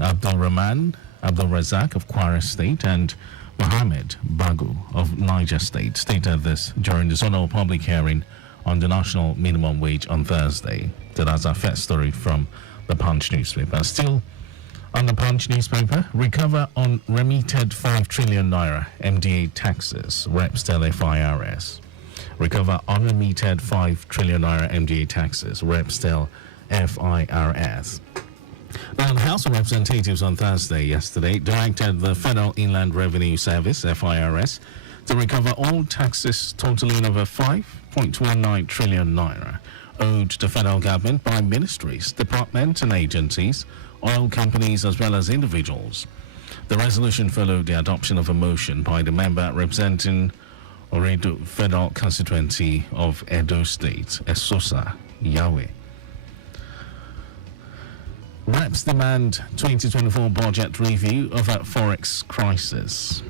Abdul Razak of Kwara State, and Mohammed Bagu of Niger State stated this during the zonal public hearing on the national minimum wage on Thursday. So that's our first story from the Punch newspaper. Still on the Punch newspaper, recover on remitted 5 trillion naira MDA taxes, reps tell FIRS. Recover unremitted 5 trillion naira MDA taxes, reps tell FIRS. Now, the House of Representatives on yesterday, directed the Federal Inland Revenue Service, FIRS, to recover all taxes totaling over 5.19 trillion naira owed to the federal government by ministries, departments and agencies, oil companies as well as individuals. The resolution followed the adoption of a motion by the member representing Oredo Federal Constituency of Edo State, Esosa Yahweh. Reps demand 2024 budget review over forex crisis.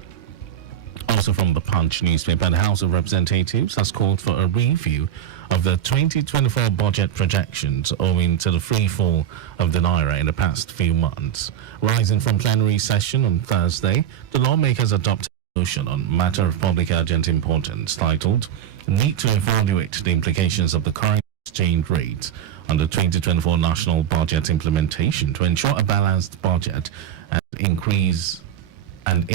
Also from the Punch newspaper, the House of Representatives has called for a review of the 2024 budget projections owing to the free fall of the naira in the past few months. Rising from plenary session on Thursday, the lawmakers adopted a motion on matter of public urgent importance titled "Need to Evaluate the Implications of the Current Exchange Rate on the 2024 National Budget Implementation to ensure a balanced budget and increase in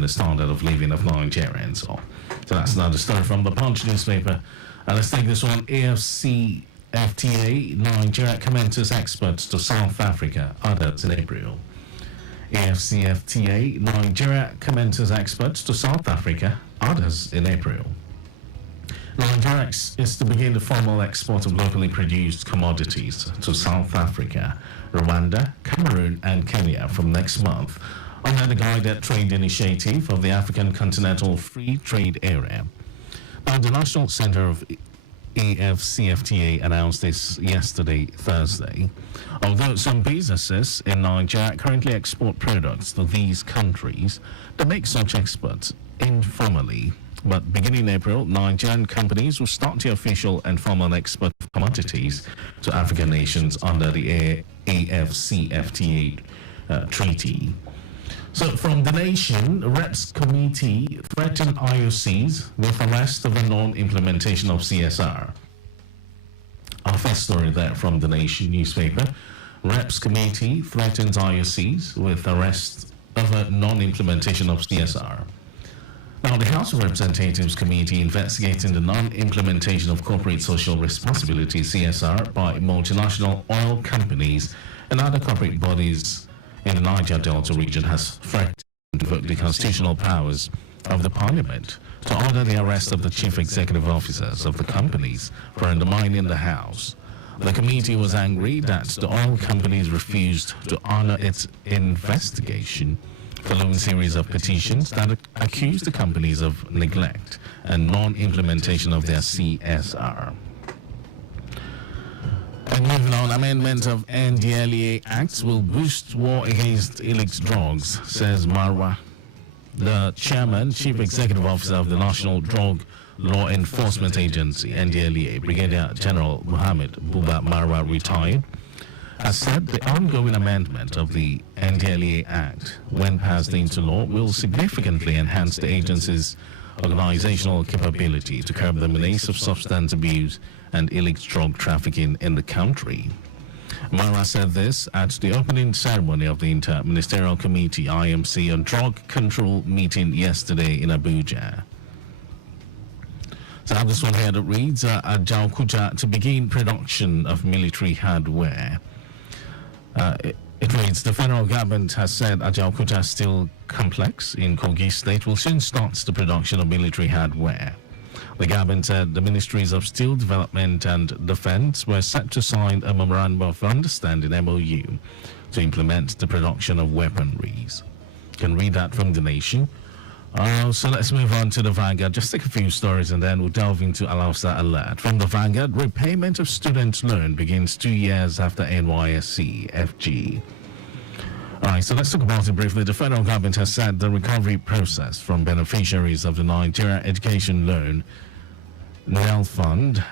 the standard of living of Nigerians." So that's another story from the Punch newspaper. And let's take this one. AFCFTA, Nigeria commences exports to South Africa, others in April. AFCFTA, Nigeria commences exports to South Africa, others in April. Nigeria is to begin the formal export of locally produced commodities to South Africa, Rwanda, Cameroon and Kenya from next month under the guided trade initiative of the African Continental Free Trade Area. Now, the National Center of AFCFTA announced this yesterday, Thursday. Although some businesses in Nigeria currently export products to these countries, they make such exports informally. But beginning April, Nigerian companies will start the official and formal export of commodities to African nations under the AFCFTA treaty. So from the nation, Reps Committee threatened IOCs with arrest over non-implementation of CSR. Our first story there from the Nation newspaper. Reps Committee threatens IOCs with arrest over non-implementation of CSR. Now, the House of Representatives Committee investigating the non-implementation of corporate social responsibility (CSR) by multinational oil companies and other corporate bodies in the Niger Delta region has threatened to invoke the constitutional powers of the Parliament to order the arrest of the chief executive officers of the companies for undermining the House. The committee was angry that the oil companies refused to honor its investigation following a series of petitions that accused the companies of neglect and non-implementation of their CSR. And moving on, amendment of NDLEA Acts will boost war against illicit drugs, says Marwa. The chairman, chief executive officer of the National Drug Law Enforcement Agency, NDLEA, Brigadier General Mohammed Buba Marwa, retired, has said the ongoing amendment of the NDLEA Act, when passed into law, will significantly enhance the agency's organizational capability to curb the menace of substance abuse and illicit drug trafficking in the country. Mara said this at the opening ceremony of the Inter-Ministerial Committee IMC on Drug Control meeting yesterday in Abuja. So I have this one here that reads, Ajaukuja to begin production of military hardware. It reads, the federal government has said Ajaukuja Steel Complex in Kogi State will soon start the production of military hardware. The government said the Ministries of Steel Development and Defense were set to sign a Memorandum of Understanding MOU to implement the production of weaponries. You can read that from the Nation. So let's move on to the Vanguard. Just take a few stories and then we'll delve into Alausa Alert. From the Vanguard, repayment of student loan begins 2 years after NYSC FG. All right, so let's talk about it briefly. The federal government has said the recovery process from beneficiaries of the Nigeria Education Loan NEL Fund,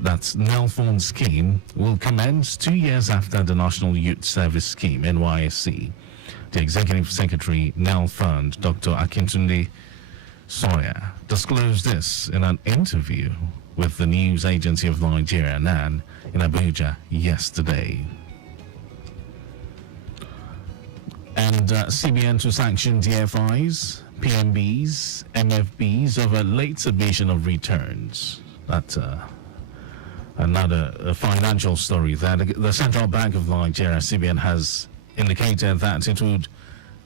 that's NEL Fund scheme, will commence 2 years after the National Youth Service Scheme, NYSC. The Executive Secretary, Nel Fund, Dr. Akintunde Sawyer, disclosed this in an interview with the news agency of Nigeria, NAN, in Abuja yesterday. And CBN to sanction DFIs, PMBs, MFBs over late submission of returns. That's another financial story that the Central Bank of Nigeria, CBN, has indicated that it would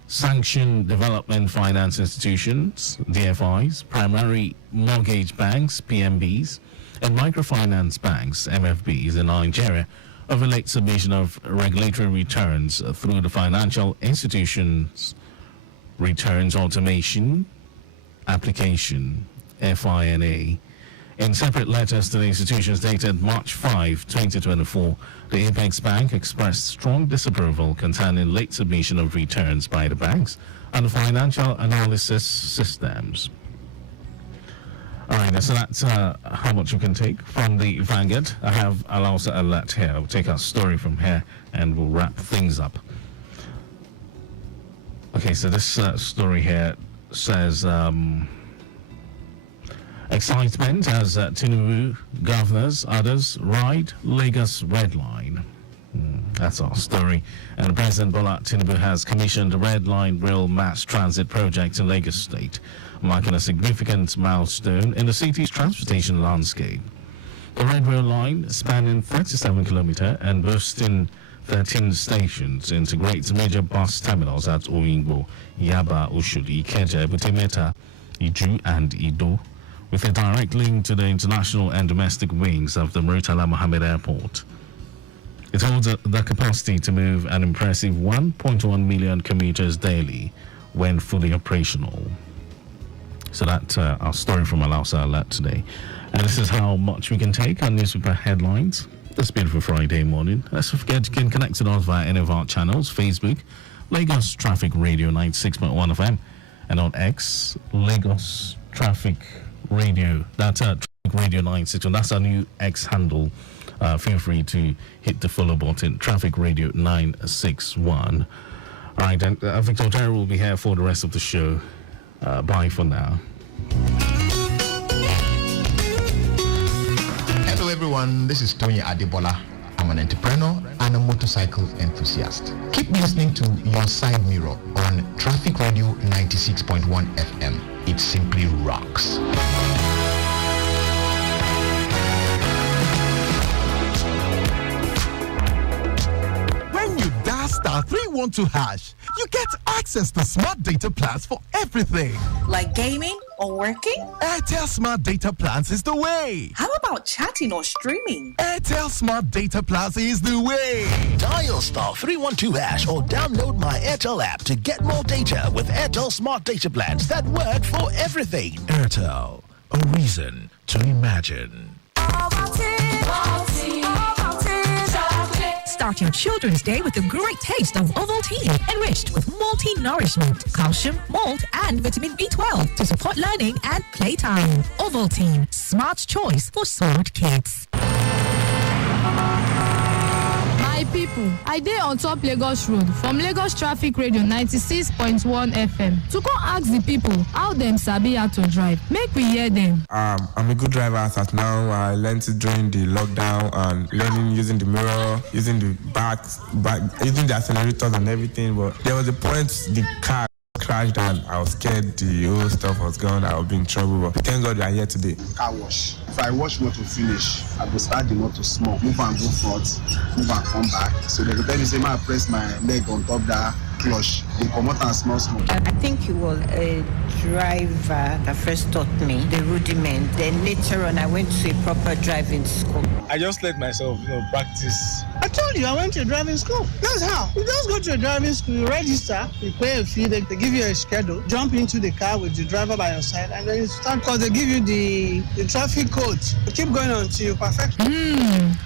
sanction development finance institutions, DFIs, primary mortgage banks, PMBs, and microfinance banks, MFBs, in Nigeria over late submission of regulatory returns through the Financial Institutions Returns Automation Application, FINA. In separate letters to the institutions dated March 5, 2024, the Apex Bank expressed strong disapproval concerning late submission of returns by the banks and the financial analysis systems. All right, so that's how much we can take from the Vanguard. I have Alausa Alert here. I'll take our story from here and we'll wrap things up. Okay, so this story here says excitement as Tinubu governors, others ride Lagos Red Line. That's our story. And President Bola Tinubu has commissioned a Red Line rail mass transit project in Lagos State, marking a significant milestone in the city's transportation landscape. The Red Rail Line, spanning 37 kilometers and boasting 13 stations, integrates major bus terminals at Oyingbo, Yaba, Oshodi, Ikeja, Butemeta, Iju, and Ido, with a direct link to the international and domestic wings of the Murtala Mohammed Airport. It holds the capacity to move an impressive 1.1 million commuters daily when fully operational. So that's our story from Alausa Alert today. And this is how much we can take on newspaper headlines this beautiful Friday morning. Let's not forget you can connect with us via any of our channels: Facebook, Lagos Traffic Radio 96.1 FM, and on X, Lagos Traffic Radio. That's Traffic Radio 961. That's our new X handle. Feel free to hit the follow button, Traffic Radio 961. All right, and Victor Oteri will be here for the rest of the show. Bye for now. Hello everyone, this is Tony Adebola. I'm an entrepreneur and a motorcycle enthusiast. Keep listening to Your Side Mirror on Traffic Radio 96.1 FM. It simply rocks. When you dial *312#, you get access to smart data plans for everything. Like gaming or working? Airtel Smart Data Plans is the way. How about chatting or streaming? Airtel Smart Data Plans is the way. Dial *312# or download my Airtel app to get more data with Airtel Smart Data Plans that work for everything. Airtel, a reason to imagine. Start your children's day with a great taste of Ovaltine, enriched with multi-nourishment, calcium, malt, and vitamin B12 to support learning and playtime. Ovaltine, smart choice for smart kids. My people, I dey on top Lagos Road from Lagos Traffic Radio 96.1 FM to go ask the people how them sabi how to drive. Make we hear them. I'm a good driver as at now. I learned it during the lockdown and learning using the mirror, using the back, using the accelerators and everything. But there was a point the car crashed and I was scared the whole stuff was gone. I would be in trouble. But thank God we are here today. Car wash. If I wash motor finish, I go start the motor small, move and go front, move and come back. So they go tell me say I press my leg on top that clutch. They come out and small. I think it was a driver that first taught me the rudiment. Then later on I went to a proper driving school. I just let myself, practice. I told you I went to a driving school. That's how. You just go to a driving school, you register, you pay a fee, they give you a schedule, jump into the car with the driver by your side, and then you start because they give you the traffic code. You keep going until you perfect.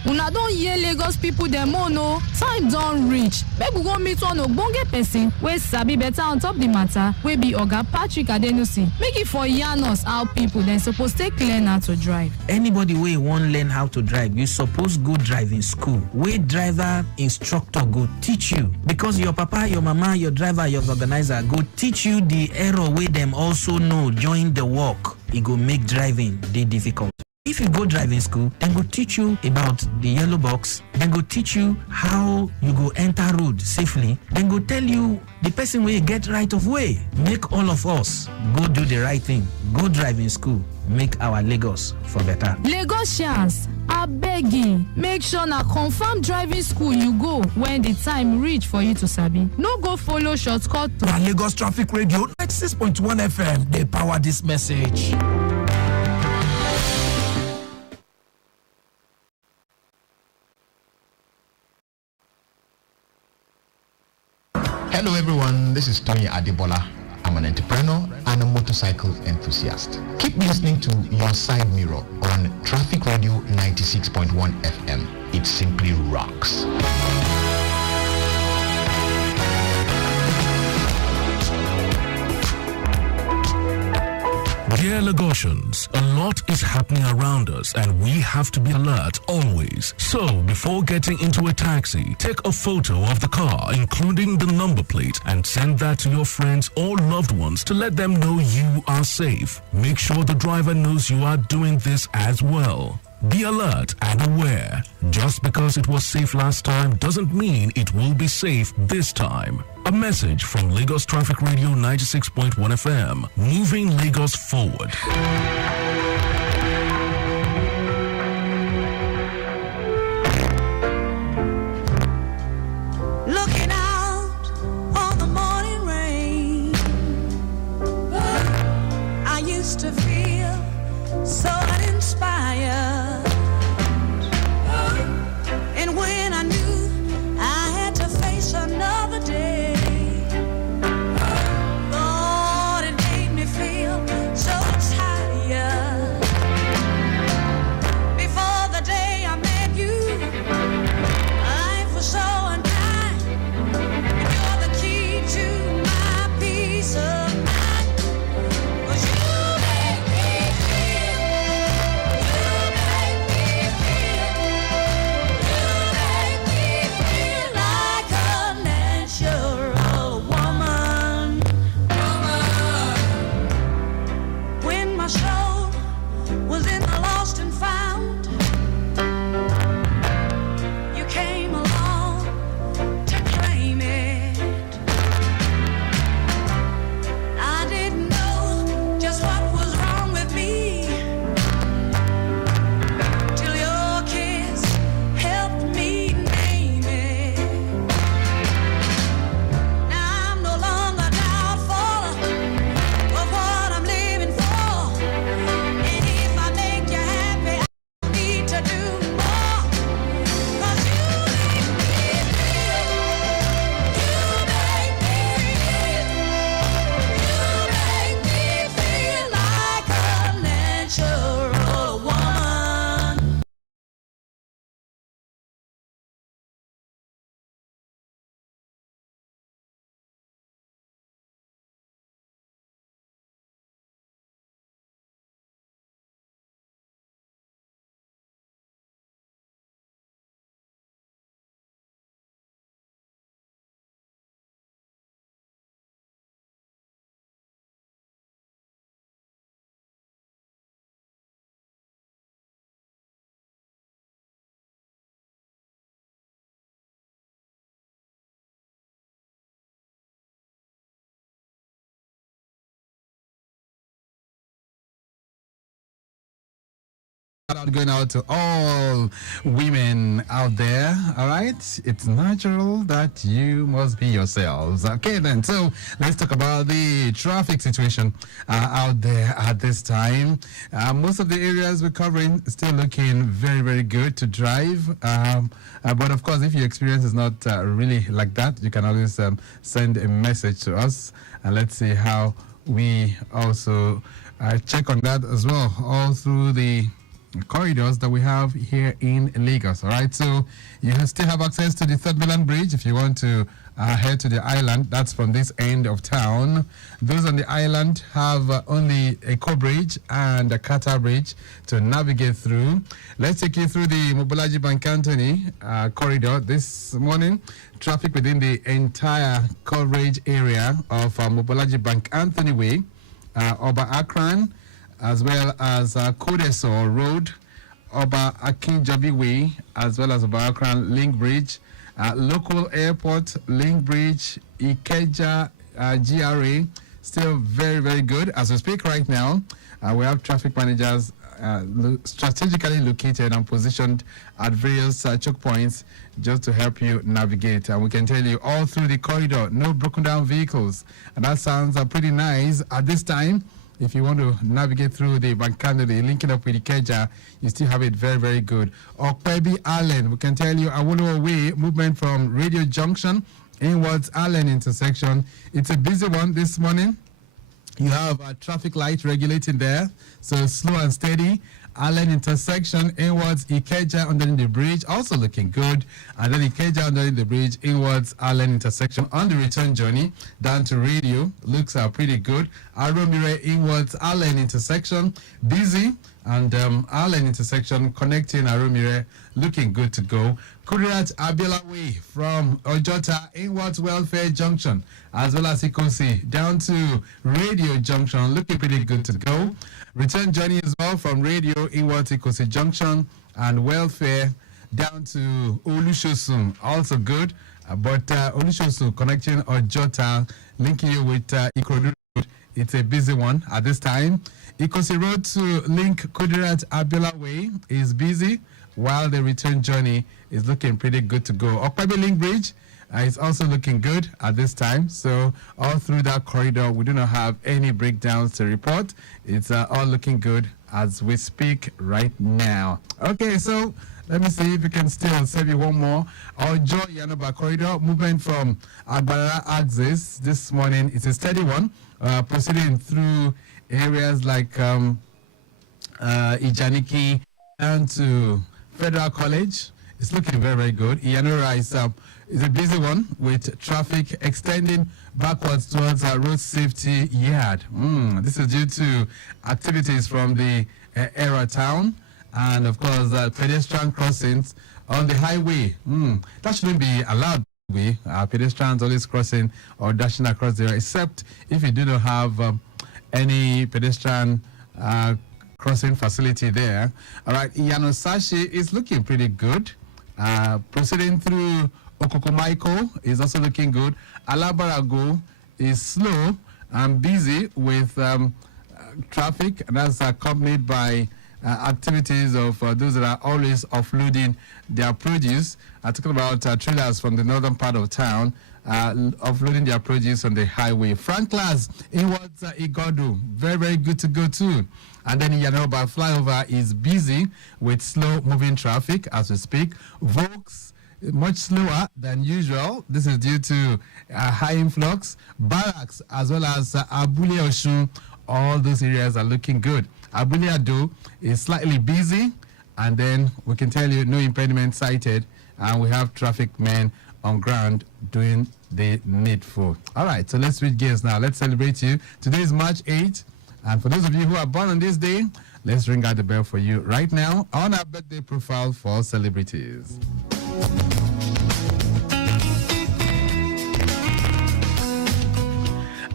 Una don hear Lagos people dem o no. Time don reach. Make we go meet one ogbonge person wey sabi better on top the matter, wey be Oga Patrick Adenusi. Make it for yarn us how people dem suppose take learn how to drive. Anybody wey wan learn how to drive, you suppose go driving school wey driver instructor go teach you, because your papa, your mama, your driver, your organizer go teach you the error wey them also know join the work. It go make driving dey difficult. If you go driving school, then go teach you about the yellow box. Then go teach you how you go enter road safely. Then go tell you the person where you get right of way. Make all of us go do the right thing. Go driving school. Make our Lagos for better. Lagosians, abegi, make sure na confirm driving school you go when the time reach for you to sabi. No go follow shortcut. Na Lagos Traffic Radio 96.1 FM, they power this message. Hello everyone, this is Tony Adebola. I'm an entrepreneur and a motorcycle enthusiast. Keep listening to Your Side Mirror on Traffic Radio 96.1 FM. It simply rocks. Dear Lagosians, a lot is happening around us and we have to be alert always. So, before getting into a taxi, take a photo of the car, including the number plate, and send that to your friends or loved ones to let them know you are safe. Make sure the driver knows you are doing this as well. Be alert and aware. Just because it was safe last time doesn't mean it will be safe this time. A message from Lagos Traffic Radio 96.1 FM, moving Lagos forward. Looking out on the morning rain, I used to feel so uninspired. And when I knew I had to face another day, Lord, it made me feel so tired. Before the day I met you, life was so unkind. You're the key to my peace of mind. 'Cause you make me feel, you make me feel. Like a natural woman. When my soul was in the lost and found, you came along to claim it. I didn't know just what was wrong with me till your kiss helped me name it. Now I'm no longer doubtful of what I'm living for. And if I make you happy, I need to do more. 'Cause you make me feel, you make me feel like a natural woman. Going out to all women out there, all right? It's natural that you must be yourselves. Okay, then, so let's talk about the traffic situation out there at this time. Most of the areas we're covering still looking very, very good to drive. But of course, if your experience is not really like that, you can always send a message to us, and let's see how we also check on that as well, all through the corridors that we have here in Lagos. All right, so you still have access to the Third Mainland Bridge if you want to head to the island. That's from this end of town. Those on the island have only a co-bridge and a Qatar bridge to navigate through. Let's take you through the Mobolaji Bank Anthony corridor this morning. Traffic within the entire coverage area of Mobolaji Bank Anthony Way, Oba Akran, as well as Kodeso Road, Oba Akinjabi Way, as well as Oba Akran Link Bridge, local airport, Link Bridge, Ikeja, GRA, still very, very good. As we speak right now, we have traffic managers strategically located and positioned at various choke points just to help you navigate. And we can tell you all through the corridor, no broken down vehicles. And that sounds pretty nice at this time. If you want to navigate through the Bankandeli, linking up with Ikeja, you still have it very, very good. Okpebi Allen, we can tell you Awolowo Way, movement from Radio Junction inwards Allen intersection. It's a busy one this morning. You have a traffic light regulating there, so slow and steady. Allen intersection inwards Ikeja underneath the bridge, also looking good. And then Ikeja underneath the bridge inwards Allen intersection on the return journey down to Radio looks pretty good. Aromire inwards Allen intersection busy, and Allen intersection connecting Aromire looking good to go. Kudirat Abiola Way from Ojota inwards Welfare Junction, as well as Ikosi down to Radio Junction looking pretty good to go. Return journey as well from Radio inwards Ikosi Junction and Welfare down to Olushosun, also good. But Olushosun connecting Ojota, linking you with Ikorodu Road. It's a busy one at this time. Ikosi Road to link Kudirat Abiola Way is busy, while the return journey is looking pretty good to go. Okpebe Link Bridge is also looking good at this time. So all through that corridor, we do not have any breakdowns to report. It's all looking good as we speak right now. Okay, so let me see if we can still save you one more. Ojo Yanoba corridor, movement from Agbara axis this morning. It's a steady one, proceeding through areas like Ijaniki down to Federal College. It's looking very, very good. Iyanora is a busy one with traffic extending backwards towards our road safety yard. This is due to activities from the Era Town and, of course, pedestrian crossings on the highway. That shouldn't be allowed. Pedestrians always crossing or dashing across there, except if you do not have any pedestrian crossing facility there. All right, Yanosashi is looking pretty good. Proceeding through Okokomaiko is also looking good. Alabarago is slow and busy with traffic, and that's accompanied by activities of those that are always offloading their produce. I'm talking about trailers from the northern part of town offloading their produce on the highway. Franklas inwards Igodu, very, very good to go too. And then Yanoba flyover is busy with slow moving traffic as we speak. Vokes much slower than usual. This is due to high influx. Barracks as well as Abule Oshun, all those areas are looking good. Abule Ado is slightly busy, and then we can tell you no impediment cited, and we have traffic men on ground doing the needful. All right, so let's switch gears now. Let's celebrate you. Today is March 8th. And for those of you who are born on this day, let's ring out the bell for you right now on our birthday profile for celebrities.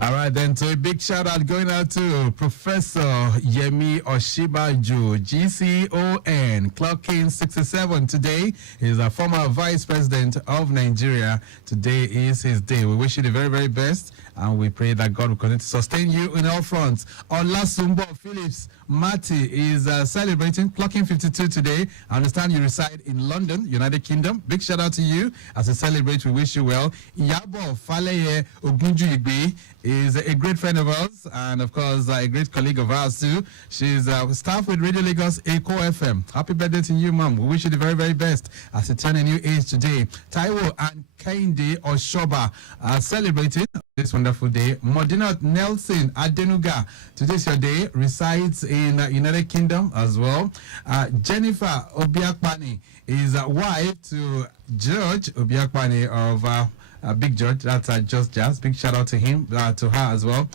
All right, then, so a big shout out going out to Professor Yemi Oshibaju, GCON, clocking 67 today. He's a former vice president of Nigeria. Today is his day. We wish you the very, very best, and we pray that God will continue to sustain you in all fronts. Olasumbo Phillips Mati is celebrating, clocking 52 today. I understand you reside in London, United Kingdom. Big shout out to you. As we celebrate, we wish you well. Iyabo Faleye Ogunjuigbe is a great friend of ours, and of course a great colleague of ours too. She's staff with Radio Lagos Echo FM. Happy birthday to you, Mom. We wish you the very, very best as you turn a new age today. Taiwo and Kehinde Oshoba are celebrating this wonderful day. Modena Nelson Adenuga, today's your day, resides in United Kingdom as well. Jennifer Obiakpani is wife to George Obiakpani of Big George, that's Just Jazz. Big shout out to him, to her as well.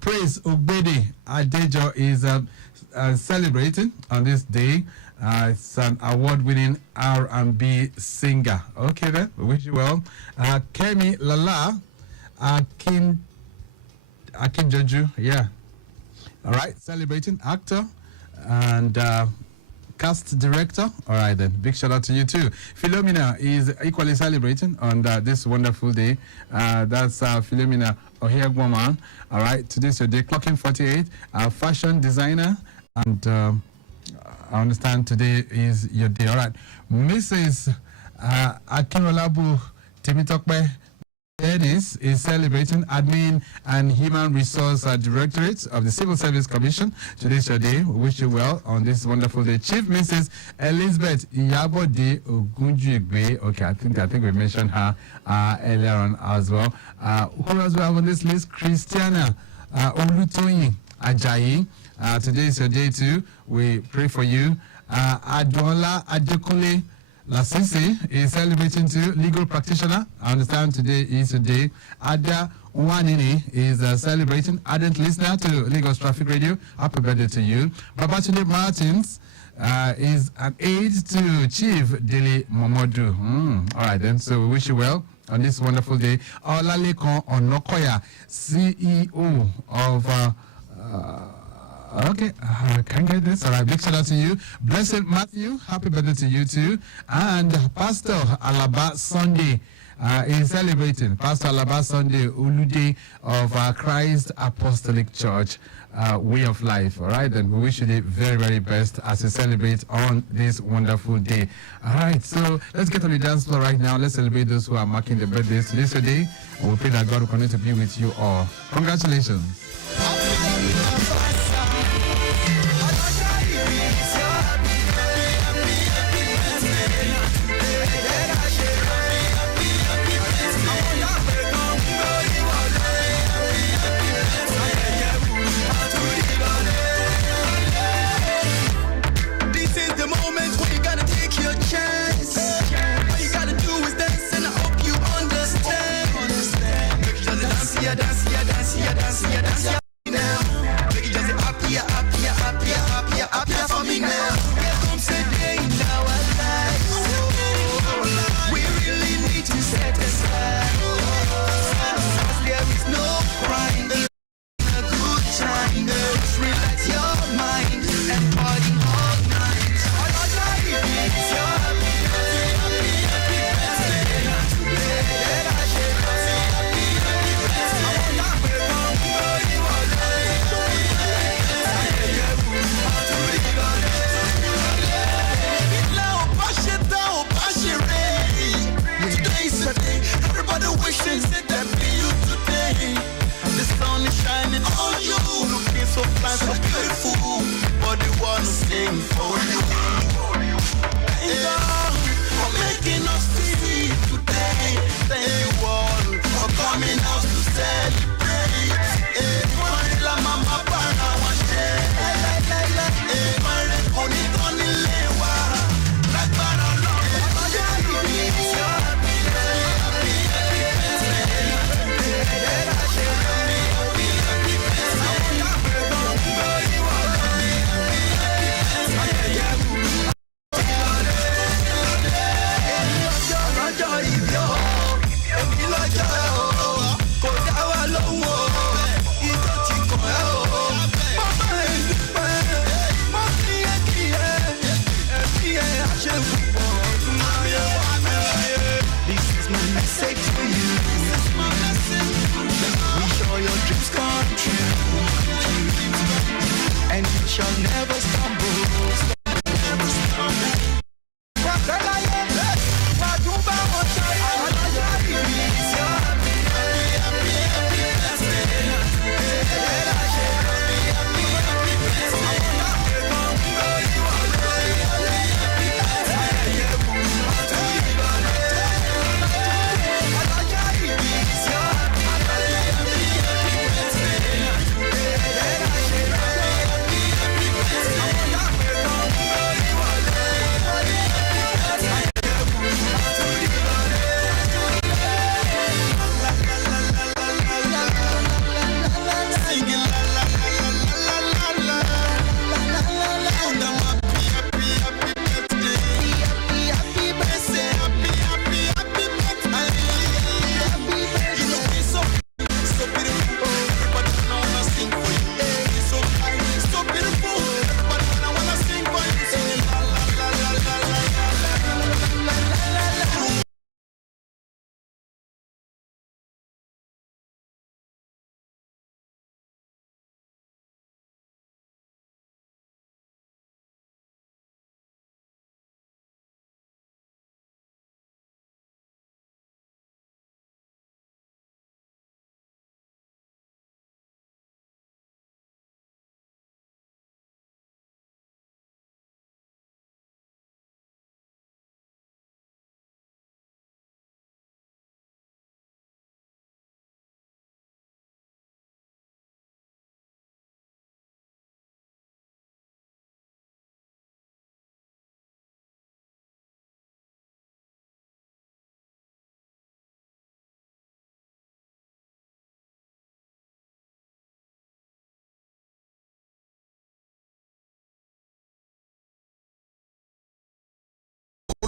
Praise Ugbedi Adejo is celebrating on this day. It's an award-winning R&B singer. Okay then, we wish you well. Kemi Lala, Akin Joju, yeah. All right, celebrating actor and cast director. All right then, big shout out to you too. Philomena is equally celebrating on this wonderful day. That's Philomena Ohiagwoman. All right, today's your day, clocking 48. Fashion designer, and I understand today is your day. All right, Mrs. Akinolabu Temitokbe Dennis is celebrating admin and human resource directorate of the Civil Service Commission. Today's your day. We wish you well on this wonderful day. Chief Mrs. Elizabeth Iyabode Ogunjigbe. Okay, I think we mentioned her earlier on as well. Who else we have on this list? Christiana Olutoyin Ajayi. Today is your day too. We pray for you. Adola Adekunle Lasisi is celebrating too, legal practitioner. I understand today is today. Ada Wanini is celebrating, ardent listener to Lagos Traffic Radio. Happy birthday to you. Babatunde Martins is an aide to Chief Dele Momodu. All right then, so we wish you well on this wonderful day. Olalekon Onokoya, CEO of okay, I can't get this. All right, big shout out to you. Blessed Matthew, happy birthday to you too. And Pastor Alaba Sunday is celebrating. Pastor Alaba Sunday Ulude of Christ Apostolic Church Way of Life. All right, then we wish you the very, very best as you celebrate on this wonderful day. All right, so let's get on the dance floor right now. Let's celebrate those who are marking their birthdays today's your day. And we pray that God will continue to be with you all. Congratulations.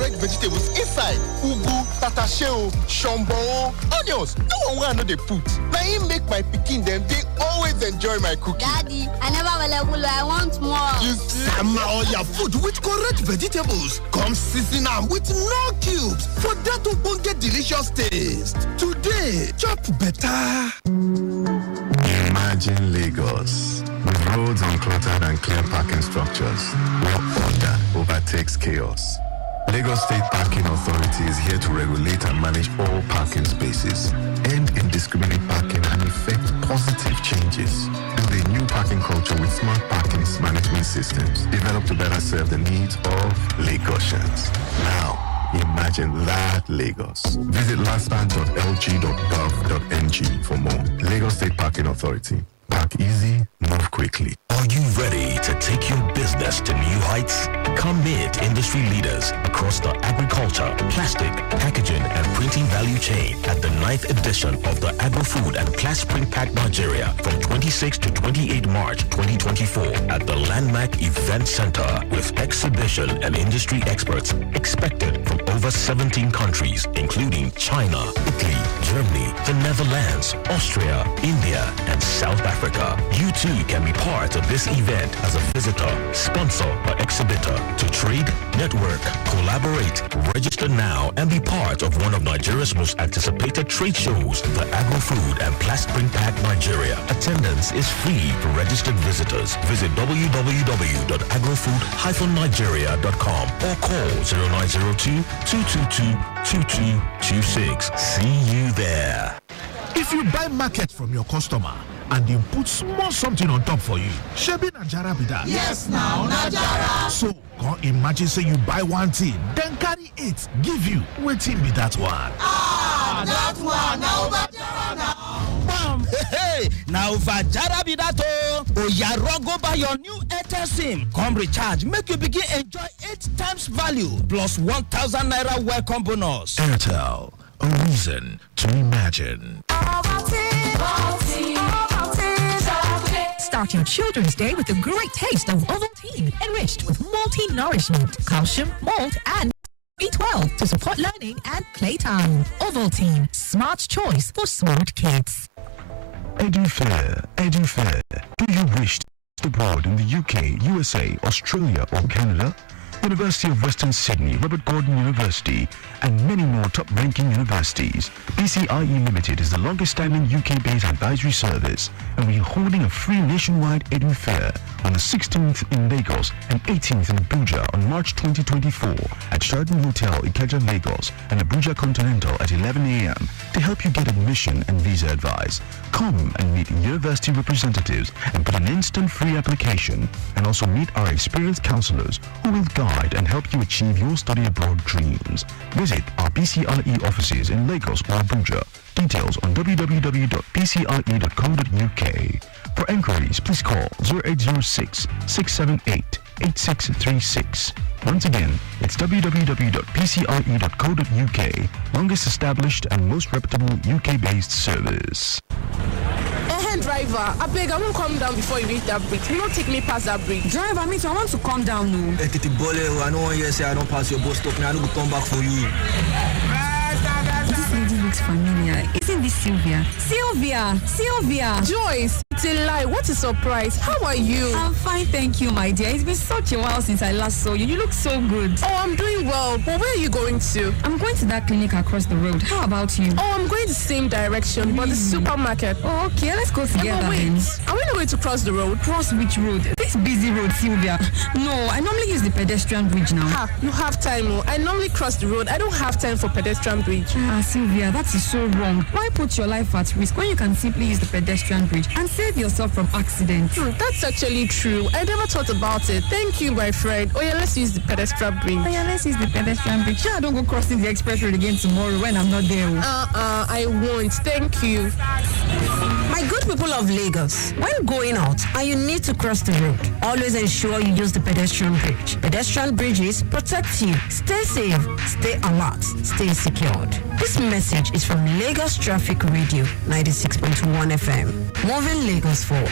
correct vegetables inside. Ugu, tatasheo, shombo, onions. No one wey I no dey put. Na im make my pikin dem dey always enjoy my cooking. Daddy, I never will. I want more. You see? Sama all your food with correct vegetables. Come season am with no cubes for that ogbonge delicious taste. Today, chop better. Imagine Lagos with roads uncluttered and clear parking structures where order overtakes chaos. Lagos State Parking Authority is here to regulate and manage all parking spaces, end indiscriminate parking and effect positive changes. Build a new parking culture with smart parking management systems developed to better serve the needs of Lagosians. Now, imagine that Lagos. Visit lastbank.lg.gov.ng for more. Lagos State Parking Authority. Park easy, move quickly. Are you ready to take your business to new heights? Come meet industry leaders across the agriculture, plastic, packaging, and printing value chain at the 9th edition of the Agro-Food and Class Print Pack Nigeria from 26 to 28 March 2024 at the Landmark Event Center with exhibition and industry experts expected from over 17 countries, including China, Italy, Germany, the Netherlands, Austria, India, and South Africa. You too can be part of this event as a visitor, sponsor, or exhibitor. To trade, network, collaborate, register now, and be part of one of Nigeria's most anticipated trade shows, the Agro-Food and Plastic Print Pack Nigeria. Attendance is free for registered visitors. Visit www.agrofood-nigeria.com or call 0902-222-2226. See you there. If you buy market from your customer and you put small something on top for you, shebi Najara be that. Yes, now Najara. So, come imagine say you buy one thing, then carry it, give you. Wetin be that one? Ah, that one now Najara now. Bam! Hey, now Vajara be that oh. Oya go buy your new Airtel SIM. Come recharge, make you begin enjoy 8 times value plus 1,000 naira welcome bonus. Airtel, a reason to imagine. Start your children's day with a great taste of Ovaltine, enriched with multi-nourishment, calcium, malt, and B12 to support learning and playtime. Ovaltine, smart choice for smart kids. EduFair. Do you wish to study abroad in the UK, USA, Australia, or Canada? University of Western Sydney, Robert Gordon University, and many more top-ranking universities. BCIE Limited is the longest-standing UK-based advisory service, and we are holding a free nationwide Edu Fair on the 16th in Lagos and 18th in Abuja on March 2024 at Sheraton Hotel, Ikeja, Lagos, and Abuja Continental at 11 a.m. to help you get admission and visa advice. Come and meet university representatives and put an instant free application, and also meet our experienced counselors who will guide and help you achieve your study abroad dreams. Visit our PCRE offices in Lagos or Abuja. Details on www.pcre.co.uk. For enquiries, please call 0806-678-8636. Once again, it's www.pcre.co.uk, longest established and most reputable UK-based service. Driver, I beg, I won't come down before you reach that bridge. You don't take me past that bridge. Driver, me too, I want to come down now. I don't want you to say I don't pass your bus stop. I don't come back for you. This lady looks familiar. Isn't this Sylvia? Sylvia! Joyce, it's a lie. What a surprise. How are you? I'm fine, thank you, my dear. It's been such a while since I last saw you. You look so good. Oh, I'm doing well. But where are you going to? I'm going to that clinic across the road. How about you? Oh, I'm going the same direction, but the supermarket. Oh, okay. Let's go together then. Are we not going to cross the road? Cross which road? This busy road, Sylvia. No, I normally use the pedestrian bridge now. Ha, you have time. Oh. I normally cross the road. I don't have time for pedestrian bridge. Sylvia, that is so wrong. Why put your life at risk when you can simply use the pedestrian bridge and save yourself from accidents? That's actually true. I never thought about it. Thank you, my friend. Oh yeah, let's use the pedestrian bridge. Oh yeah, let's use the pedestrian bridge. Sure, I don't go crossing the express road again tomorrow when I'm not there. I won't. Thank you. My good people of Lagos, when going out and you need to cross the road, always ensure you use the pedestrian bridge. Pedestrian bridges protect you. Stay safe, stay alert, stay secured. This message is from Lagos Traffic Radio 96.1 FM. Moving Lagos forward.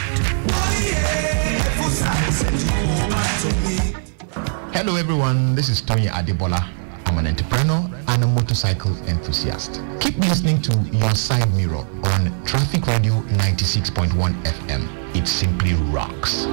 Hello everyone, this is Tony Adebola. I'm an entrepreneur and a motorcycle enthusiast. Keep listening to Your Side Mirror on Traffic Radio 96.1 FM. It simply rocks.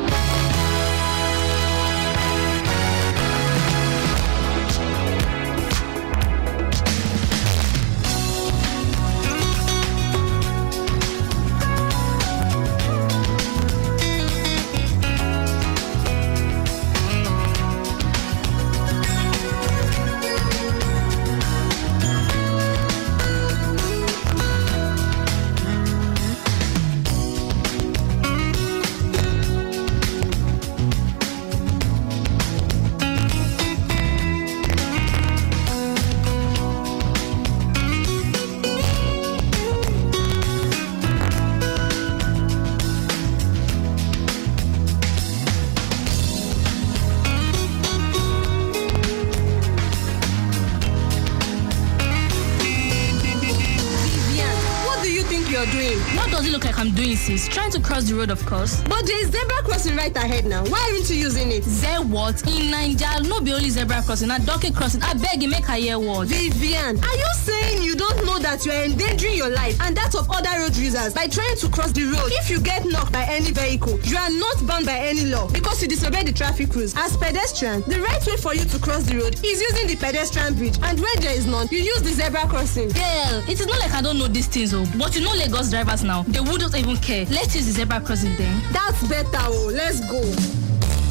Trying to cross the road, of course. But there is zebra crossing right ahead now. Why aren't you using it? What? In Nigeria, no be only zebra crossing, a donkey crossing. I beg you, make a hear word. Vivian, are you saying you don't know that you are endangering your life and that of other road users by trying to cross the road? If you get knocked by any vehicle, you are not bound by any law because you disobey the traffic rules. As pedestrian, the right way for you to cross the road is using the pedestrian bridge, and where there is none, you use the zebra crossing. Girl, it is not like I don't know these things, but you know Lagos drivers now, they wouldn't even care. Let's use the zebra crossing then. That's better, let's go.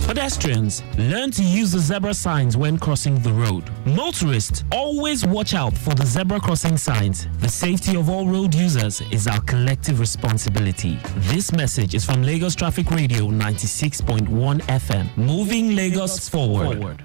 Pedestrians, learn to use the zebra signs when crossing the road. Motorists, always watch out for the zebra crossing signs. The safety of all road users is our collective responsibility. This message is from Lagos Traffic Radio 96.1 FM, moving Lagos forward.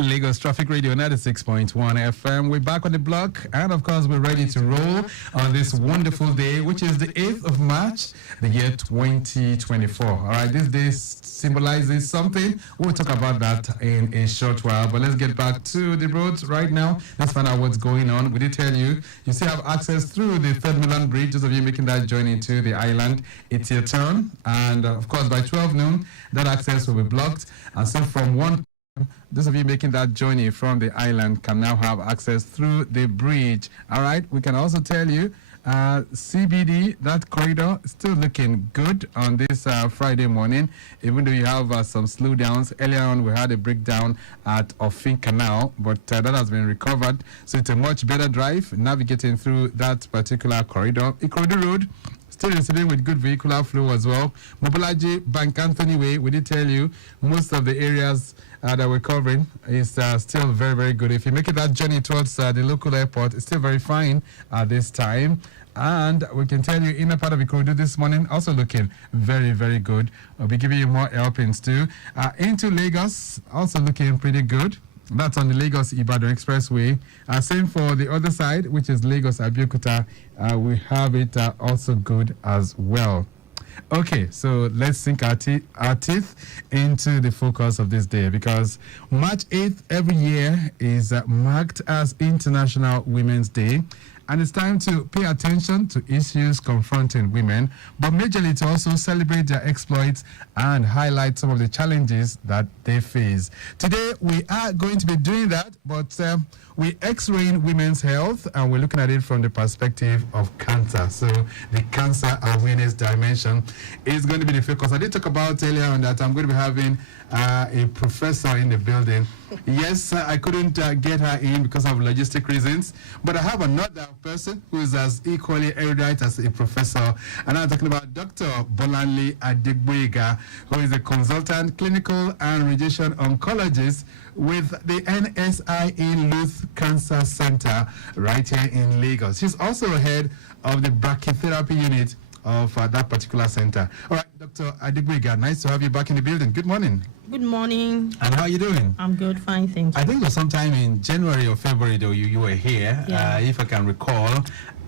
Lagos Traffic Radio 96.1 FM. We're back on the block, and of course, we're ready to roll on this wonderful day, which is the 8th of March, the year 2024. All right, this day symbolizes something. We'll talk about that in a short while, but let's get back to the roads right now. Let's find out what's going on. We did tell you, you still have access through the Third Milan Bridge. Those of you making that journey into the island, it's your turn. And of course, by 12 noon, that access will be blocked. And so from 1 those of you making that journey from the island can now have access through the bridge. All right, we can also tell you CBD, that corridor, still looking good on this Friday morning, even though you have some slowdowns. Earlier on, we had a breakdown at Offin Canal, but that has been recovered. So it's a much better drive navigating through that particular corridor. Ikorodu Road, still receiving with good vehicular flow as well. Mobolaji Bank Anthony Way, we did tell you, most of the areas that we're covering is still very, very good. If you make it that journey towards the local airport, it's still very fine at this time. And we can tell you, inner part of Ikorodu this morning, also looking very, very good. We'll be giving you more helpings too. Into Lagos, also looking pretty good. That's on the Lagos-Ibadan Expressway. Same for the other side, which is Lagos-Abeokuta. We have it also good as well. Okay, so let's sink our teeth into the focus of this day, because March 8th every year is marked as International Women's Day. And it's time to pay attention to issues confronting women, but majorly to also celebrate their exploits and highlight some of the challenges that they face. Today, we are going to be doing that, but we're x-raying women's health, and we're looking at it from the perspective of cancer. So the cancer awareness dimension is going to be the focus. I did talk about earlier on that I'm going to be having a professor in the building. Yes, I couldn't get her in because of logistic reasons, but I have another person who is as equally erudite as a professor, and I'm talking about Dr. Bolanle Adegboyega, who is a consultant clinical and radiation oncologist with the NSIE Luth Cancer Center right here in Lagos. She's also head of the brachytherapy unit of that particular center. All right, Dr. Adegboyega, nice to have you back in the building. Good morning. Good morning. And how are you doing? I'm good, fine, thank you. I think it was sometime in January or February, though, you were here, if I can recall.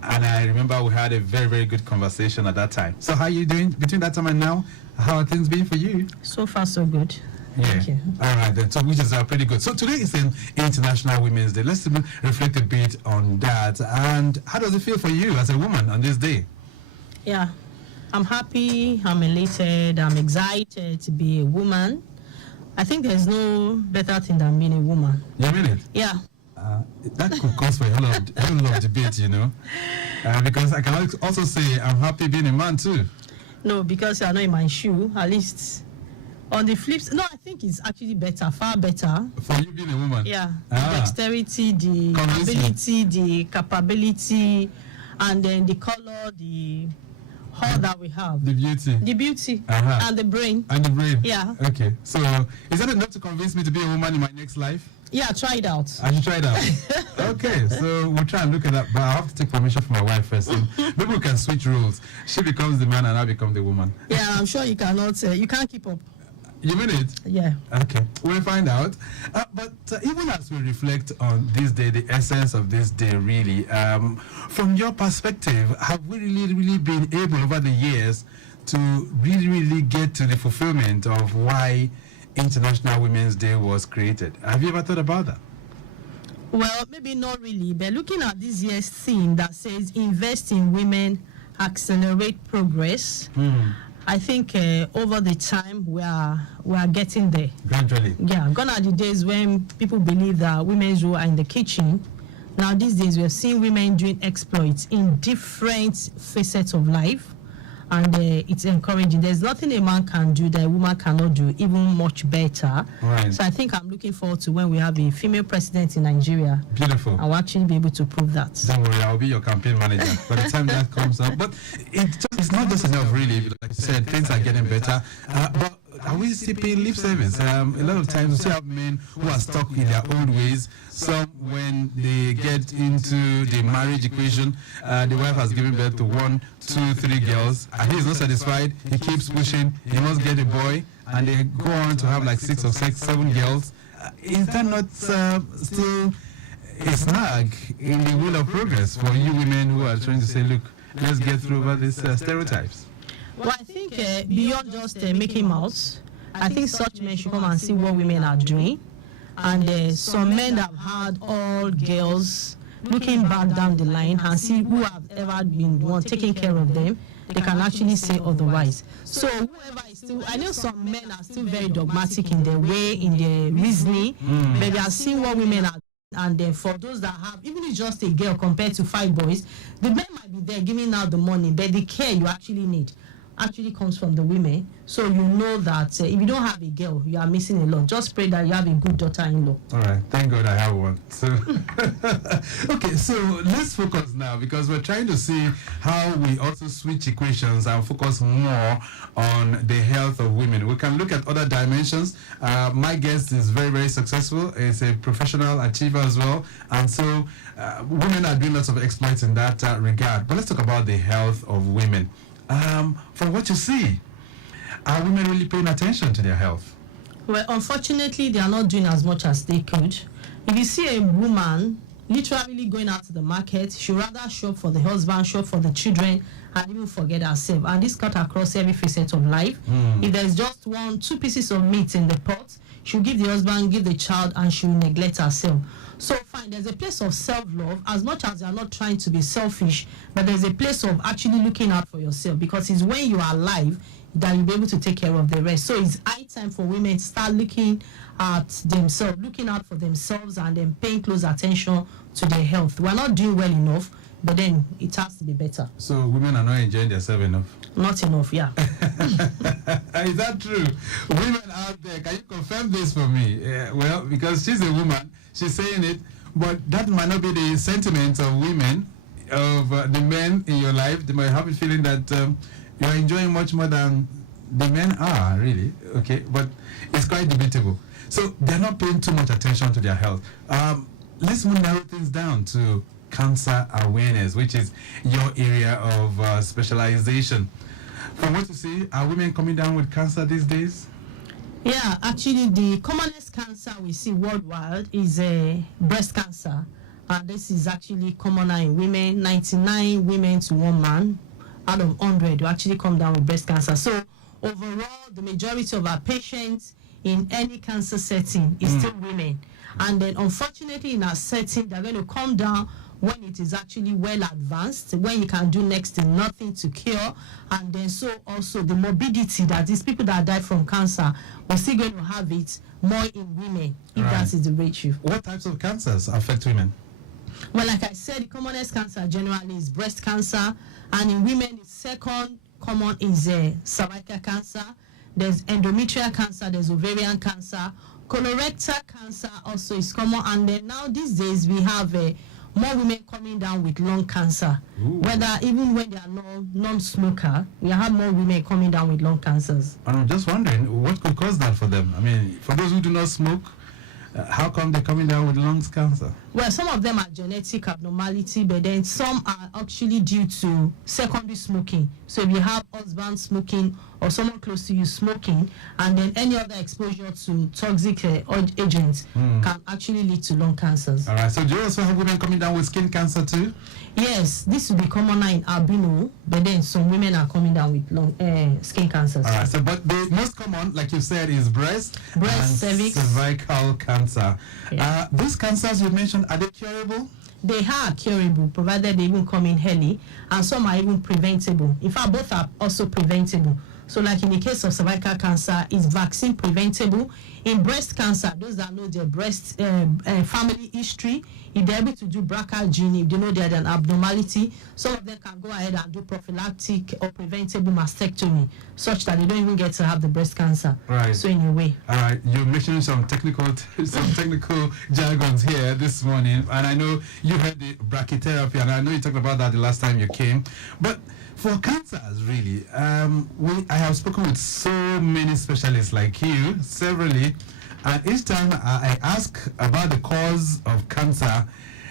And I remember we had a very, very good conversation at that time. So how are you doing between that time and now? How are things been for you? So far, so good. Thank you. All right, then. So which is pretty good. So today is an International Women's Day. Let's reflect a bit on that. And how does it feel for you as a woman on this day? Yeah. I'm happy, I'm elated, I'm excited to be a woman. I think there's no better thing than being a woman. You mean it? Yeah. That could cause for a whole lot of debate, because I can also say I'm happy being a man too. No, because you are not in my shoe, at least. On the flips, no, I think it's actually better, far better. For you being a woman? Yeah. The dexterity, the ability, the capability, and then the color, the all that we have. The beauty. The beauty. And the brain. And the brain. Yeah. Okay. So, is that enough to convince me to be a woman in my next life? Yeah, try it out. I should try it out. Okay, so we'll try and look at that, but I have to take permission from my wife first. So maybe we can switch roles. She becomes the man and I become the woman. Yeah, I'm sure you cannot. You can't keep up. You mean it? Yeah. Okay, we'll find out. But even as we reflect on this day, the essence of this day, really, from your perspective, have we really been able over the years to really get to the fulfillment of why International Women's Day was created? Have you ever thought about that? Well, maybe not really, but looking at this year's theme that says invest in women, accelerate progress. I think over the time we are getting there. Gradually. Yeah, gone are the days when people believe that women's role are in the kitchen. Now these days we are seeing women doing exploits in different facets of life, and it's encouraging. There's nothing a man can do that a woman cannot do, even much better. Right. So I think I'm looking forward to when we have a female president in Nigeria. Beautiful. I'll actually be able to prove that. Don't worry, I'll be your campaign manager by the time that comes up. But it's not just enough, really. Like you said, things are getting better. But are we still paying lip service? A lot of times we still have men who are stuck in their old ways. Some, when they get into the marriage equation, the wife has given birth to 1, 2, 3 girls, and he's not satisfied. He keeps pushing. He must get a boy, and they go on to have like 6 or 7 girls. Is that not still a snag in the wheel of progress for you women who are trying to say, look, let's get through over these stereotypes? Well, I think beyond just making mouths, I think such men should come and see what women are doing. And some men that have had all girls, looking back down the line and see who have ever been one taking care of them, they can actually say otherwise. So whoever is still, I know some men are still very dogmatic in their way, in their reasoning, but they are seeing what women are doing. And then for those that have, even if it's just a girl compared to 5 boys, the men might be there giving out the money, but the care you actually need actually comes from the women. So you know that if you don't have a girl, you are missing a lot. Just pray that you have a good daughter-in-law. All right, thank God I have one. So okay, so let's focus now, because we're trying to see how we also switch equations and focus more on the health of women. We can look at other dimensions. My guest is very successful. He's a professional achiever as well, and so women are doing lots of exploits in that regard. But let's talk about the health of women. From what you see, are women really paying attention to their health? Well, unfortunately, they are not doing as much as they could. If you see a woman literally going out to the market, she rather shop for the husband, shop for the children, and even forget herself. And this cut across every facet of life. If there's just 1, 2 pieces of meat in the pot, she'll give the husband, give the child, and she'll neglect herself. So fine, there's a place of self-love, as much as you're not trying to be selfish, but there's a place of actually looking out for yourself, because it's when you are alive that you'll be able to take care of the rest. So it's high time for women to start looking at themselves, looking out for themselves, and then paying close attention to their health. We're not doing well enough, but then it has to be better. So women are not enjoying themselves enough? Not enough, yeah. Is that true? Women out there, can you confirm this for me? Well, because she's a woman, she's saying it, but that might not be the sentiment of women, of the men in your life. They might have a feeling that you are enjoying much more than the men are, really. Okay, but it's quite debatable. So they're not paying too much attention to their health. Let's narrow things down to cancer awareness, which is your area of specialization. From what you see, are women coming down with cancer these days? Yeah, actually, the commonest cancer we see worldwide is breast cancer. And this is actually commoner in women. 99 women to 1 man out of 100 will actually come down with breast cancer. So overall, the majority of our patients in any cancer setting is still women. And then unfortunately in our setting, they're going to come down when it is actually well advanced, when you can do next to nothing to cure, and then so also the morbidity that these people that die from cancer, we're still going to have it more in women if Right. that is the ratio. What types of cancers affect women? Well, like I said, the commonest cancer generally is breast cancer, and in women, the second common is cervical cancer. There's endometrial cancer, there's ovarian cancer, colorectal cancer also is common, and then now these days we have more women coming down with lung cancer. Whether even when they are non-smoker, we have more women coming down with lung cancers. And I'm just wondering, what could cause that for them? I mean, for those who do not smoke, how come they're coming down with lung cancer? Well, some of them are genetic abnormality, but then some are actually due to secondary smoking. So if you have husband smoking or someone close to you smoking, and then any other exposure to toxic agents can actually lead to lung cancers. All right, so do you also have women coming down with skin cancer too? Yes, this will be commoner in albino, but then some women are coming down with lung, skin cancers. All right, so but the most common, like you said, is breast and cervix, cervical cancer. Yeah. These cancers you mentioned, are they curable? They are curable, provided they even come in early, and some are even preventable. In fact, both are also preventable. So like in the case of cervical cancer, it's vaccine preventable. In breast cancer, those that know their breast family history, if they're able to do BRCA gene, if they know there's an abnormality, some of them can go ahead and do prophylactic or preventable mastectomy, such that they don't even get to have the breast cancer. Right. So in a way. All right, you're mentioning some technical jargons here this morning, and I know you heard the brachytherapy, and I know you talked about that the last time you came. But for cancers, really, I have spoken with so many specialists like you, severally, and each time I ask about the cause of cancer,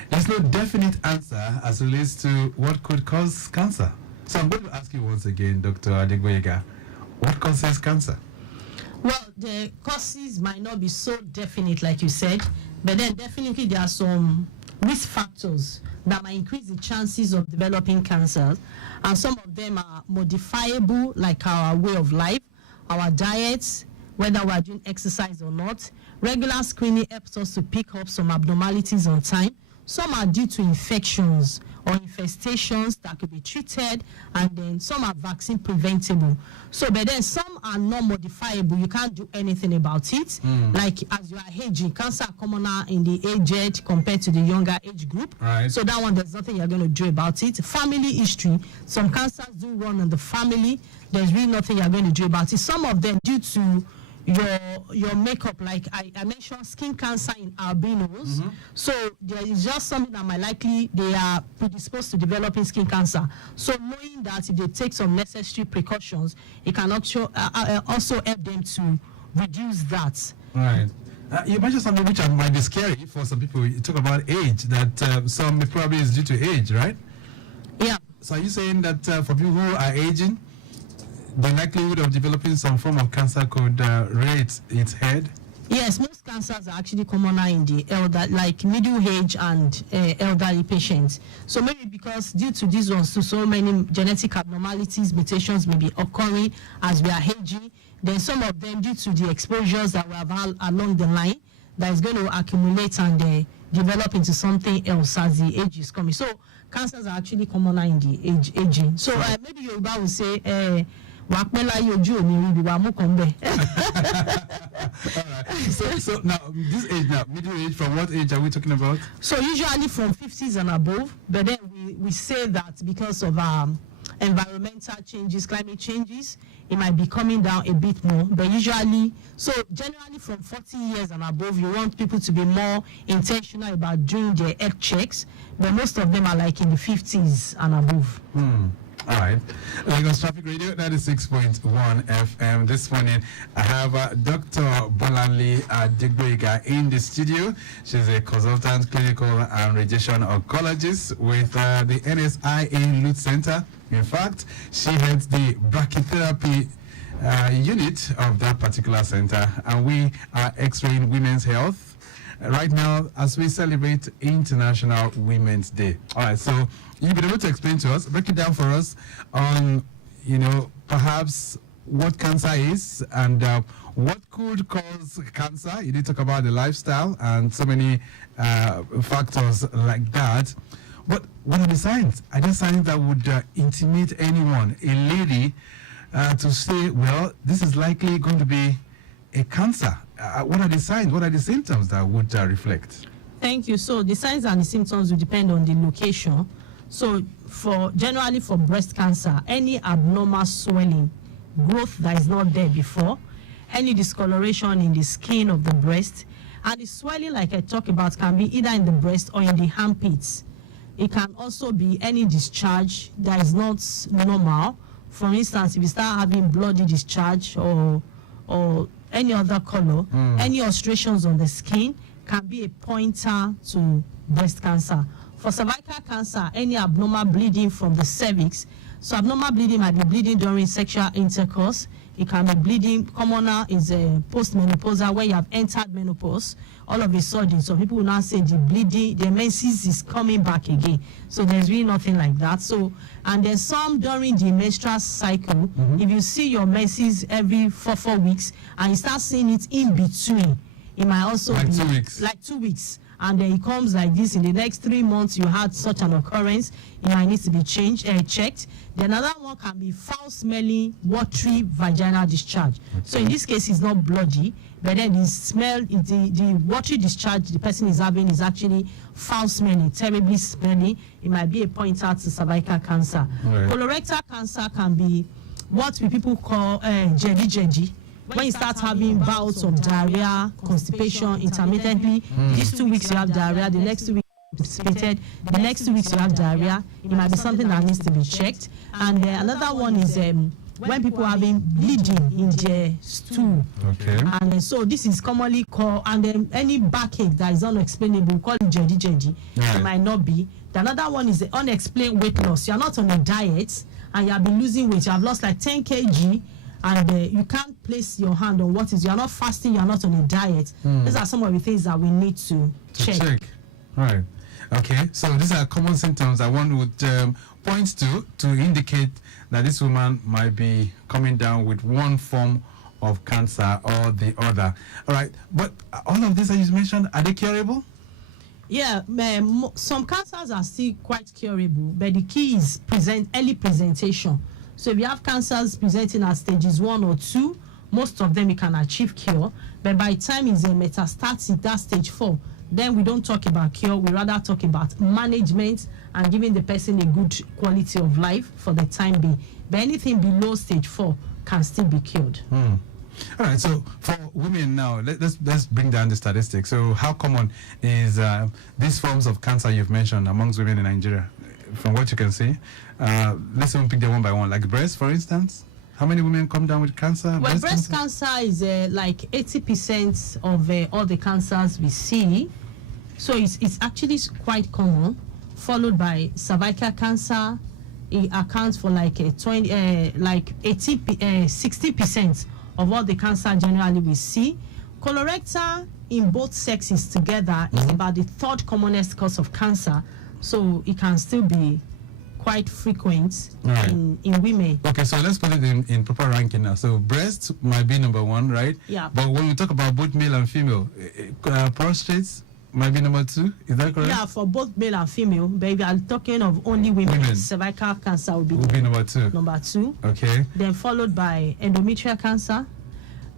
there's no definite answer as relates to what could cause cancer. So I'm going to ask you once again, Dr. Adegboyega, what causes cancer? Well, the causes might not be so definite, like you said, but then definitely there are some risk factors that might increase the chances of developing cancers, and some of them are modifiable, like our way of life, our diets, whether we are doing exercise or not. Regular screening helps us to pick up some abnormalities on time. Some are due to infections or infestations that could be treated, and then some are vaccine preventable. So, but then some are not modifiable. You can't do anything about it. Like as you are aging, cancer are commoner in the aged compared to the younger age group. Right. So that one, there's nothing you're going to do about it. Family history, some cancers do run in the family. There's really nothing you're going to do about it. Some of them due to your makeup, like I mentioned skin cancer in albinos. So there is just something that might likely they are predisposed to developing skin cancer. So knowing that if they take some necessary precautions, it can also help them to reduce that. Right. You mentioned something which might be scary for some people. You talk about age, that some probably is due to age, right? Yeah. So are you saying that for people who are aging, the likelihood of developing some form of cancer could raise its head? Yes, most cancers are actually commoner in the elder, like middle age and elderly patients. So maybe because due to these ones, so many genetic abnormalities, mutations may be occurring as we are aging. Then some of them due to the exposures that we have had along the line, that is going to accumulate and develop into something else as the age is coming. So cancers are actually commoner in the aging. So maybe Yoruba will say, so now this age now, middle age, from what age are we talking about? So usually from 50s and above, but then we say that because of environmental changes, climate changes, it might be coming down a bit more, but usually, so generally from 40 years and above, you want people to be more intentional about doing their health checks, but most of them are like in the 50s and above. All right. Lagos Traffic Radio 96.1 FM. This morning, I have Dr. Bolanle Adegboyega in the studio. She's a consultant clinical and radiation oncologist with the NSIA Lute Center. In fact, she heads the brachytherapy unit of that particular center, and we are X-raying women's health right now as we celebrate International Women's Day. All right, so you'll be able to explain to us, break it down for us on, perhaps what cancer is and what could cause cancer. You did talk about the lifestyle and so many factors like that. But what are the signs? Are there signs that would intimate anyone, a lady, to say, well, this is likely going to be a cancer? What are the signs? What are the symptoms that would reflect? Thank you. So the signs and the symptoms will depend on the location. So generally for breast cancer, any abnormal swelling, growth that is not there before, any discoloration in the skin of the breast, and the swelling, like I talked about, can be either in the breast or in the armpits. It can also be any discharge that is not normal. For instance, if you start having bloody discharge or any other color, any ulcerations on the skin can be a pointer to breast cancer. For cervical cancer, any abnormal bleeding from the cervix. So abnormal bleeding might be bleeding during sexual intercourse. It can be bleeding. Commoner is a postmenopausal, where you have entered menopause. All of a sudden, so people will now say the bleeding, the menses is coming back again. So there's really nothing like that. So, and there's some during the menstrual cycle. If you see your menses every 4 weeks and you start seeing it in between, it might also like be 2 weeks. like 2 weeks. And then it comes like this in the next 3 months. You had such an occurrence, it might need to be checked. Then another one can be foul-smelling, watery vaginal discharge. So in this case, it's not bloody, but then the smell, the watery discharge the person is having is actually foul-smelling, terribly smelling. It might be a pointer to cervical cancer. Right. Colorectal cancer can be what we people call jelly. When you start having bouts of diarrhea, constipation intermittently, these 2 weeks you have diarrhea, the next 2 weeks constipated, the next 2 weeks you have diarrhea, it might be something that needs to be checked. And another one is when people are having bleeding in their stool. Okay. And so this is commonly called, and then any backache that is unexplainable, we call it jelly. Right. It might not be. The another one is the unexplained weight loss. You are not on a diet and you have been losing weight. You have lost like 10 kg. And you can't place your hand on what is, you are not fasting, you are not on a diet. These are some of the things that we need to check. Right. Okay. So these are common symptoms that one would point to indicate that this woman might be coming down with one form of cancer or the other. All right. But all of these that you mentioned, are they curable? Yeah, some cancers are still quite curable, but the key is early presentation. So if you have cancers presenting at stages 1 or 2, most of them you can achieve cure. But by the time it's a metastatic, that's stage 4, then we don't talk about cure. We rather talk about management and giving the person a good quality of life for the time being. But anything below stage 4 can still be cured. All right. So for women now, let's bring down the statistics. So how common is these forms of cancer you've mentioned amongst women in Nigeria? From what you can see, let's even pick them one by one. Like breast, for instance, how many women come down with cancer? Well, breast cancer is like 80% of all the cancers we see. So it's actually quite common, followed by cervical cancer. It accounts for like 60% of all the cancer generally we see. Colorectal in both sexes together is about the 3rd commonest cause of cancer. So it can still be quite frequent in women. Okay, so let's put it in proper ranking now. So breast might be number 1, right? Yeah. But when we talk about both male and female, prostates might be number 2. Is that correct? Yeah, for both male and female. But if you are talking of only women. Cervical cancer will be number 2. Number 2. Okay. Then followed by endometrial cancer.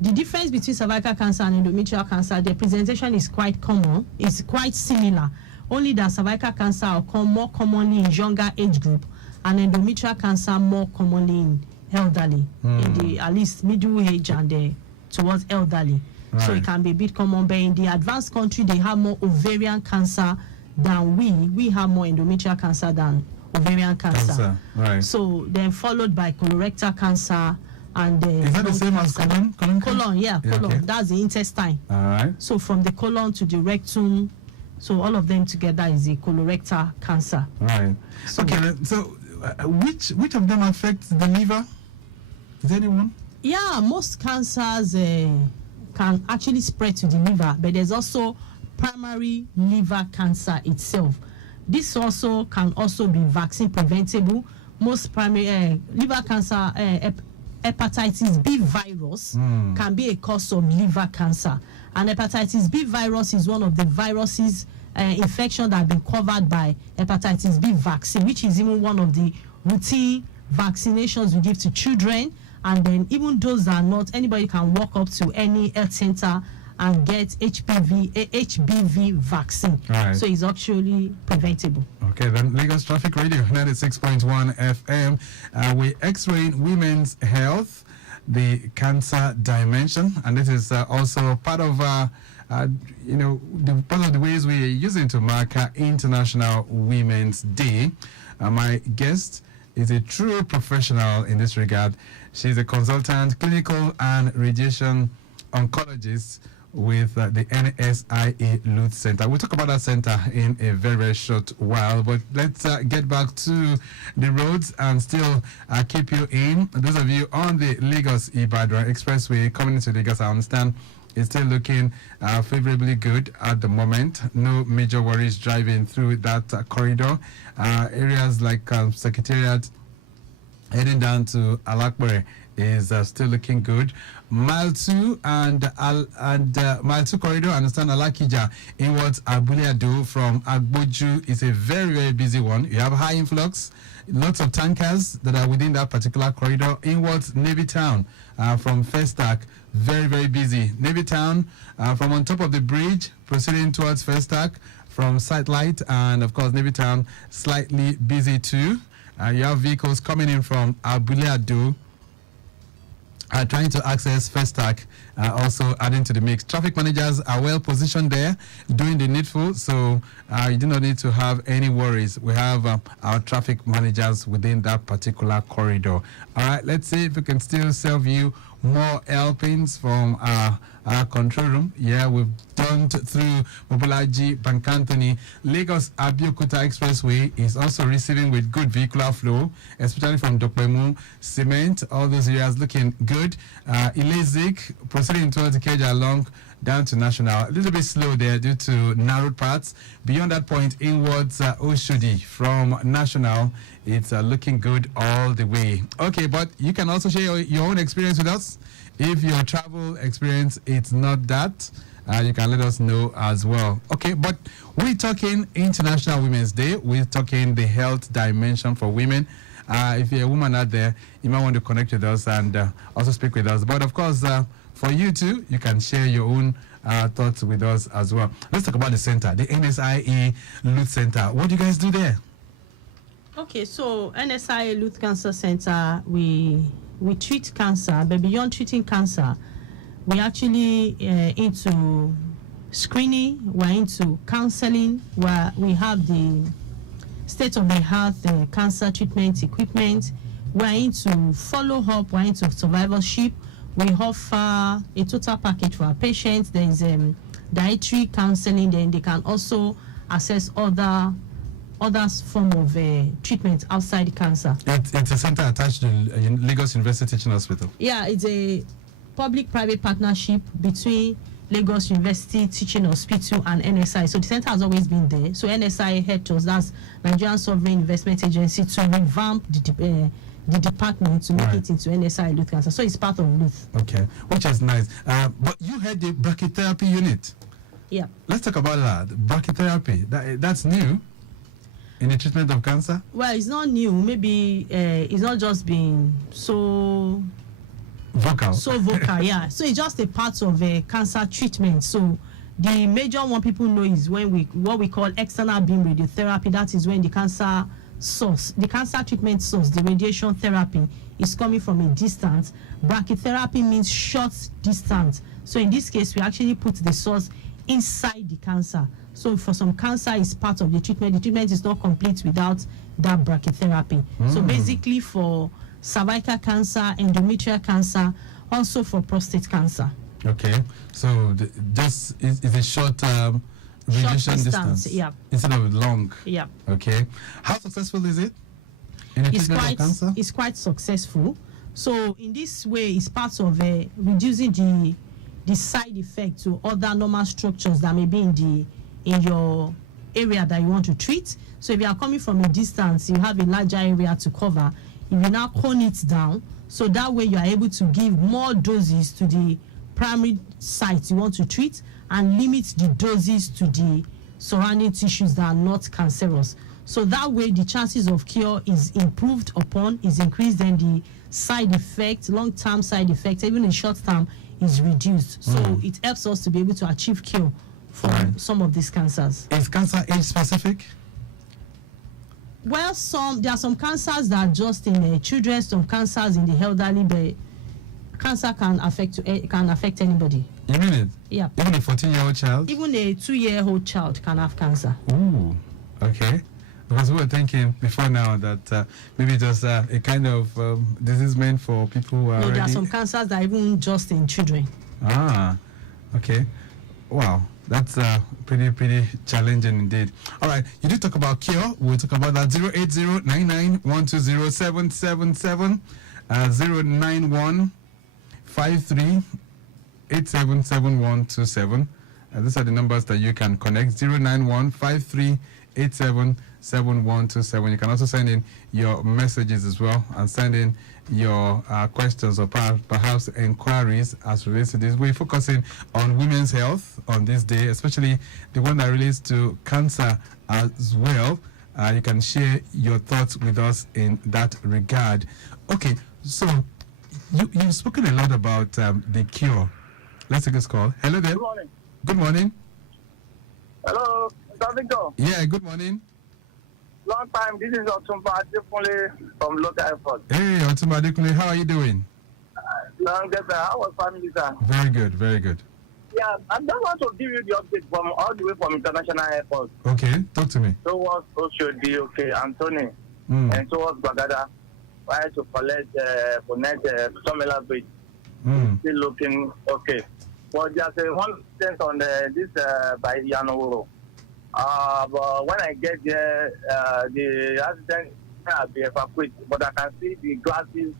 The difference between cervical cancer and endometrial cancer, the presentation is quite common. It's quite similar. Only that cervical cancer occur more commonly in younger age group, and endometrial cancer more commonly in elderly, in the at least middle age and towards elderly. Right. So it can be a bit common, but in the advanced country, they have more ovarian cancer than we. We have more endometrial cancer than ovarian cancer. Right. So then followed by colorectal cancer and is that the same as colon? Colon, yeah, colon. Okay. That's the intestine. All right. So from the colon to the rectum. So all of them together is a colorectal cancer. Right. So, okay. So which of them affects the liver? Is there anyone? Yeah, most cancers can actually spread to the liver, but there's also primary liver cancer itself. This also can also be vaccine preventable. Most primary liver cancer, hepatitis B virus can be a cause of liver cancer. And hepatitis B virus is one of the viruses infection that have been covered by hepatitis B vaccine, which is even one of the routine vaccinations we give to children. And then even those that are not, anybody can walk up to any health center and get HPV vaccine. Right. So it's actually preventable. Okay, then Lagos Traffic Radio 96.1 FM. We X-ray women's health, the cancer dimension, and this is also part of part of the ways we are using to mark International Women's Day. My guest is a true professional in this regard. She's a consultant, clinical and radiation oncologist with the NSIA Youth Center. We'll talk about that center in a very, very short while, but let's get back to the roads and still keep you in. Those of you on the Lagos-Ibadan Expressway coming into Lagos, I understand it's still looking favorably good at the moment. No major worries driving through that corridor. Areas like Secretariat heading down to Alakbere is still looking good. Mile 2 and Mile 2 corridor, I understand Alakija inwards Abuliado from Agboju is a very, very busy one. You have high influx, lots of tankers that are within that particular corridor. Inwards Navy Town from Festac, very, very busy. Navy Town from on top of the bridge proceeding towards Festac from Sightlight, and of course Navy Town slightly busy too. You have vehicles coming in from Abuliado trying to access Festac, also adding to the mix. Traffic managers are well positioned there, doing the needful, so you do not need to have any worries. We have our traffic managers within that particular corridor. All right, let's see if we can still serve you more helpings from our control room. Yeah, we've done through Mobolaji, Bankantoni. Lagos Abeokuta Expressway is also receiving with good vehicular flow, especially from Dokpemu, Cement, all those areas looking good. Ilezik proceeding towards the Keja along down to National. A little bit slow there due to narrowed parts. Beyond that point, inwards Oshodi from National, it's looking good all the way. Okay, but you can also share your own experience with us. If your travel experience it's not that, you can let us know as well. Okay, but we're talking International Women's Day. We're talking the health dimension for women. If you're a woman out there, you might want to connect with us and also speak with us. But of course, for you too, you can share your own thoughts with us as well. Let's talk about the center, the NSIA Youth Center. What do you guys do there? Okay, so NSIA Youth Cancer Center, we treat cancer, but beyond treating cancer, we actually into screening, we're into counseling, where we have the state-of-the-art cancer treatment equipment. We're into follow-up, we're into survivorship. We offer a total package for our patients. There is dietary counseling, then they can also access other form of treatment outside cancer. It's a center attached to Lagos University Teaching Hospital. Yeah, it's a public-private partnership between Lagos University Teaching Hospital and NSI. So the center has always been there. So NSI helped us, that's Nigerian Sovereign Investment Agency, to revamp the department to make it into NSI Youth Cancer. So it's part of youth. Okay, which is nice. But you had the brachytherapy unit. Yeah. Let's talk about that. Brachytherapy, that's new in the treatment of cancer? Well, it's not new. Maybe it's not just being so vocal. Yeah. So it's just a part of cancer treatment. So the major one people know is when what we call external beam radiotherapy. That is when the cancer source, the cancer treatment source, the radiation therapy is coming from a distance. Brachytherapy means short distance. So in this case, we actually put the source inside the cancer. So for some cancer, it's part of the treatment. The treatment is not complete without that brachytherapy. So basically for cervical cancer, endometrial cancer, also for prostate cancer. Okay, so this is a short radiation distance. Yeah. Instead of long. Yeah. Okay. How successful is it in the treatment of cancer? It's quite successful. So in this way, it's part of reducing the side effect to other normal structures that may be in your area that you want to treat. So if you are coming from a distance, you have a larger area to cover. If you now cone it down, so that way you are able to give more doses to the primary site you want to treat and limit the doses to the surrounding tissues that are not cancerous. So that way the chances of cure is improved upon, is increased, and the side effect, long-term side effects, even in short term, is reduced. So it helps us to be able to achieve cure for some of these cancers. Is cancer age specific? Well, there are some cancers that are just in children, some cancers in the elderly, but cancer can affect anybody. You mean it? Yeah. Even a 14-year-old child? Even a 2-year-old child can have cancer. Ooh, okay. Because we were thinking before now that maybe just a kind of disease meant for people who are No, already... there are some cancers that are even just in children. Ah, okay. Wow, that's pretty challenging indeed. All right, you did talk about cure. We'll talk about that. 080-99-120-777, 091-53-877127. These are the numbers that you can connect. 091-53-877127. You can also send in your messages as well, and send in your questions or perhaps inquiries as relates to this. We're focusing on women's health on this day, especially the one that relates to cancer as well. You can share your thoughts with us in that regard. Okay, so you've spoken a lot about the cure. Let's take this call. Hello there. Good morning. Good morning. Hello, Mr. Victor. Yeah, good morning. Long time. This is Otumba Adekunle from Local Airport. Hey, Otumba Adekunle, how are you doing? Long time. How was family, sir? Very good, very good. Yeah, I just want to give you the update from all the way from International Airport. Okay, talk to me. Towards Oshodi, okay, Anthony, and towards Bagada, trying to collect connect Tomela Bridge. Still looking okay. But there's one incident on this by Yanoworo. But when I get there, the accident has been evacuated. But I can see the glasses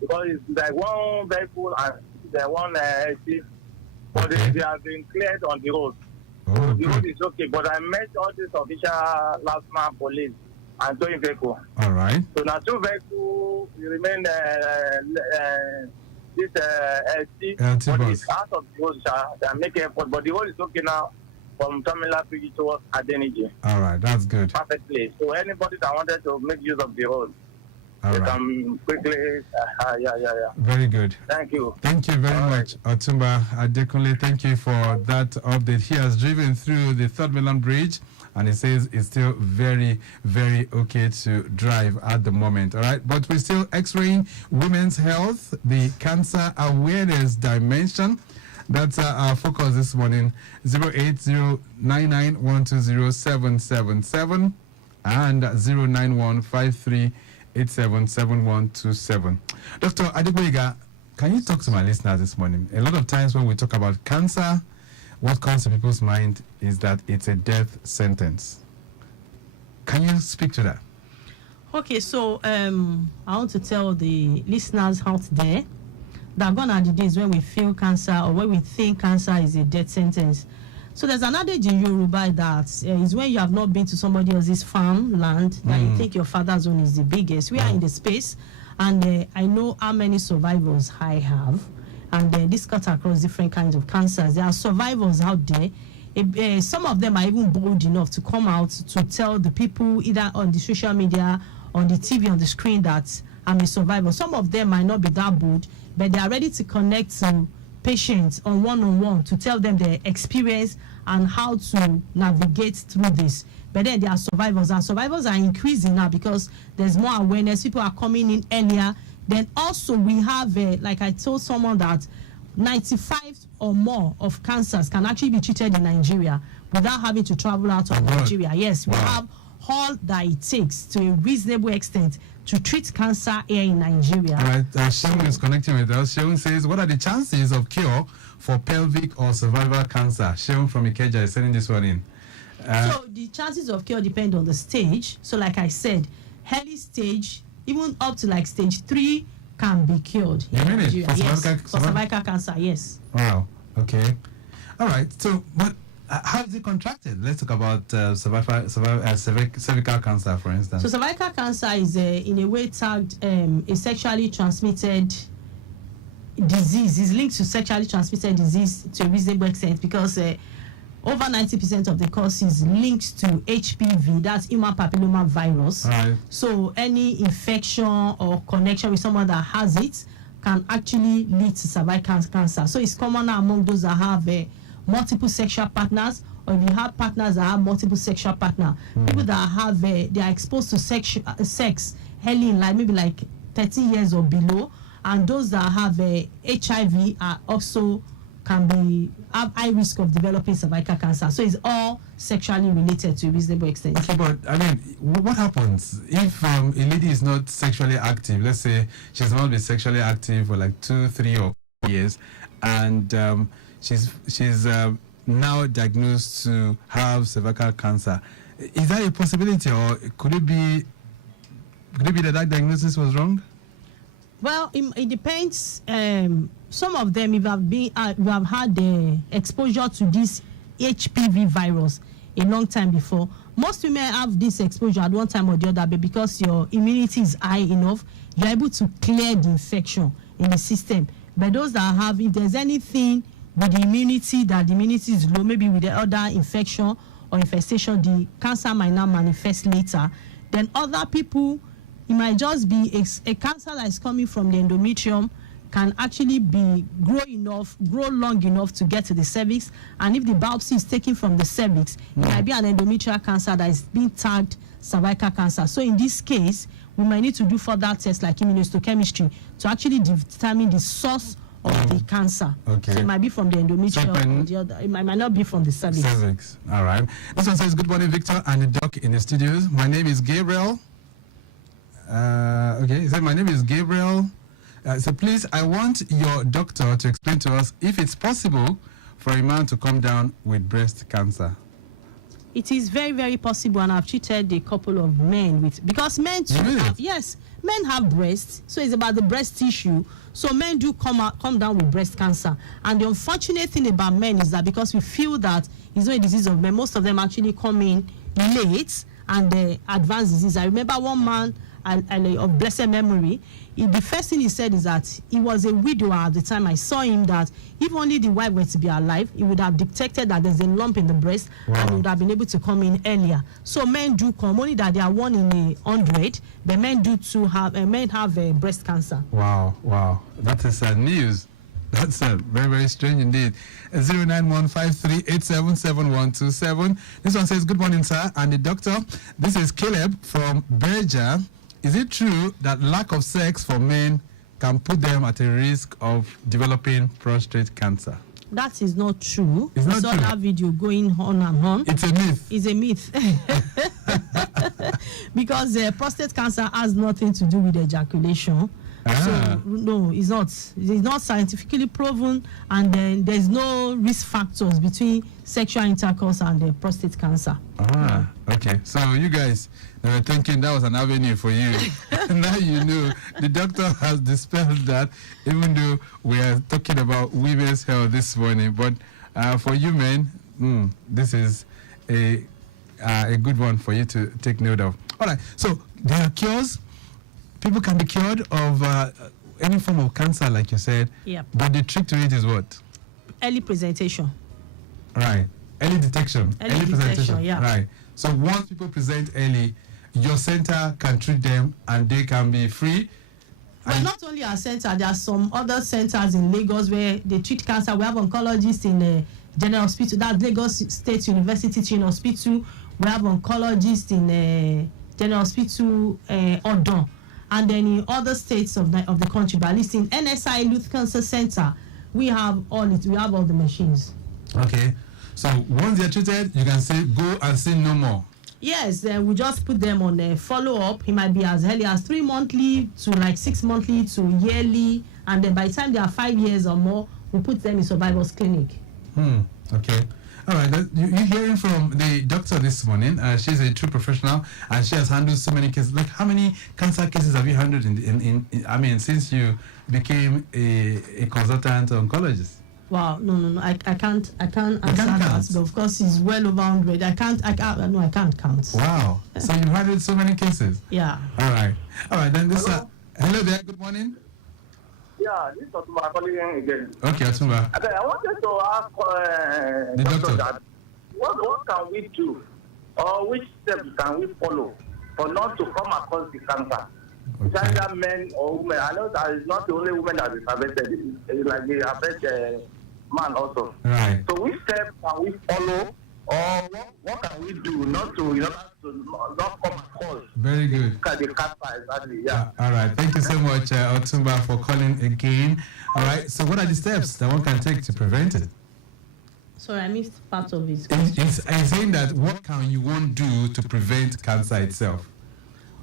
because it's like one vehicle and the one seat. But they have been cleared on the road. So the road is okay. But I met all these official last man police and towing vehicle. All right. So now 2 vehicles remain this LT, but it's out of the road. They are making effort, but the road is okay now from Tamila Pigi towards Adeniji. All right, that's good. Perfect place. So anybody that wanted to make use of the road, All they right. can quickly, yeah. Very good. Thank you. Thank you very much, Otumba Adekunle. Thank you for that update. He has driven through the Third Mainland Bridge, and he says it's still very, very okay to drive at the moment. All right, but we're still x-raying women's health, the cancer awareness dimension. That's our focus this morning. 080-99-120-777 and 091-53-877127. Dr. Adeboyega, can you talk to my listeners this morning? A lot of times when we talk about cancer, what comes to people's mind is that it's a death sentence. Can you speak to that? Okay, so I want to tell the listeners out there that gone are the days when we feel cancer or when we think cancer is a death sentence. So there's an adage in Yoruba that is when you have not been to somebody else's farmland that you think your father's own is the biggest. We are in the space, and I know how many survivors I have, and this cuts across different kinds of cancers. There are survivors out there. Some of them are even bold enough to come out to tell the people either on the social media, on the TV, on the screen that I'm a survivor. Some of them might not be that bold, but they are ready to connect to patients on one-on-one to tell them their experience and how to navigate through this. But then there are survivors, and survivors are increasing now because there's more awareness. People are coming in earlier. Then also we have, like I told someone, that 95 or more of cancers can actually be treated in Nigeria without having to travel out of Nigeria. Yes, we have all that it takes to a reasonable extent to treat cancer here in Nigeria. All right, Shaun is connecting with us. Shaun says, what are the chances of cure for pelvic or cervical cancer? Shaun from Ikeja is sending this one in. So the chances of cure depend on the stage. So like I said, early stage, even up to like stage 3 can be cured in Nigeria. Yes, for cervical cancer, yes. Wow, okay. All right, so but how is it contracted? Let's talk about cervical cancer, for instance. So cervical cancer is in a way tagged a sexually transmitted disease. Is linked to sexually transmitted disease to a reasonable extent because over 90% of the cause is linked to HPV, that's human papilloma virus. Right. So any infection or connection with someone that has it can actually lead to cervical cancer. So it's common among those that have multiple sexual partners, or if you have partners that have multiple sexual partners. People that have they are exposed to sex early in life, maybe like 13 years or below, and those that have HIV are also have high risk of developing cervical cancer. So it's all sexually related to a reasonable extent. Okay, but I mean, what happens if a lady is not sexually active? Let's say she's not been sexually active for like 2, 3, or 4 years, and she's now diagnosed to have cervical cancer. Is that a possibility, or could it be that diagnosis was wrong? Well, it depends. Some of them, if you have had the exposure to this HPV virus a long time before, most women have this exposure at one time or the other, but because your immunity is high enough, you're able to clear the infection in the system. But those that have, if there's anything with the immunity, that the immunity is low, maybe with the other infection or infestation, the cancer might not manifest later. Then other people, it might just be a cancer that is coming from the endometrium, can actually grow long enough to get to the cervix, and if the biopsy is taken from the cervix, it might be an endometrial cancer that is being tagged cervical cancer. So in this case, we might need to do further tests like immunohistochemistry to actually determine the source of the cancer. Okay. So it might be from the endometrium or the other. It might not be from the cervix. All right. This one says, good morning, Victor and the doc in the studios. My name is Gabriel. Okay, he said, my name is Gabriel. So please, I want your doctor to explain to us if it's possible for a man to come down with breast cancer. It is very, very possible, and I've treated a couple of men with, because men too men have breasts, so it's about the breast tissue. So men do come down with breast cancer, and the unfortunate thing about men is that because we feel that it's not a disease of men, most of them actually come in late and advanced disease. I remember one man of blessed memory. The first thing he said is that he was a widower at the time I saw him, that if only the wife were to be alive, he would have detected that there's a lump in the breast, and he would have been able to come in earlier. So men do come, only that they are 1 in 100, but men have breast cancer. Wow. That is news. That's very, very strange indeed. 09153877127. This one says, good morning, sir, and the doctor. This is Caleb from Berger. Is it true that lack of sex for men can put them at a risk of developing prostate cancer? That is not true. It's not I saw true. that video going on and on. It's a myth. It's a myth. Because prostate cancer has nothing to do with ejaculation. So no, it's not. It's not scientifically proven, and then there's no risk factors between sexual intercourse and prostate cancer. Okay. So you guys, they were thinking that was an avenue for you. Now you know. The doctor has dispelled that, even though we are talking about women's health this morning. But for you men, this is a good one for you to take note of. All right. So there are cures. People can be cured of any form of cancer, like you said. Yep. But the trick to it is what? Early presentation. Right. Early detection. Early detection, yeah. Right. So once people present early, your center can treat them and they can be free. But not only our center, there are some other centers in Lagos where they treat cancer. We have oncologists in the General Hospital, that's Lagos State University Teaching Hospital. We have oncologists in General Hospital Odon. And then in other states of the country, but at least in NSI Youth Cancer Center, we have all the machines. Okay. So once they're treated, you can say go and see no more. Yes, we just put them on a follow-up. It might be as early as 3 monthly to like 6 monthly to yearly, and then by the time they are 5 years or more, we put them in survivors clinic. Okay. All right, you're hearing from the doctor this morning. She's a true professional, and she has handled so many cases. Like, how many cancer cases have you handled since you became a consultant oncologist? Wow, no, I can't answer that. But of course, it's well over 100. I can't count. Wow. So you've handled so many cases. Yeah. All right. Then this. Hello there. Good morning. Yeah, this is Otumba calling again. Okay, Otumba. I wanted to ask the doctor. that what can we do, or which steps can we follow for not to come across the cancer? It's either men or women. I know that it's not the only women that is affected. It's like they affect man also. Right. So which steps can we follow, or what can we do not to not come across Very good. the cancer? Exactly. Yeah. All right. Thank you so much, Otumba, for calling again. All right. So what are the steps that one can take to prevent it? Sorry, I missed part of it. I'm saying that what can you one do to prevent cancer itself?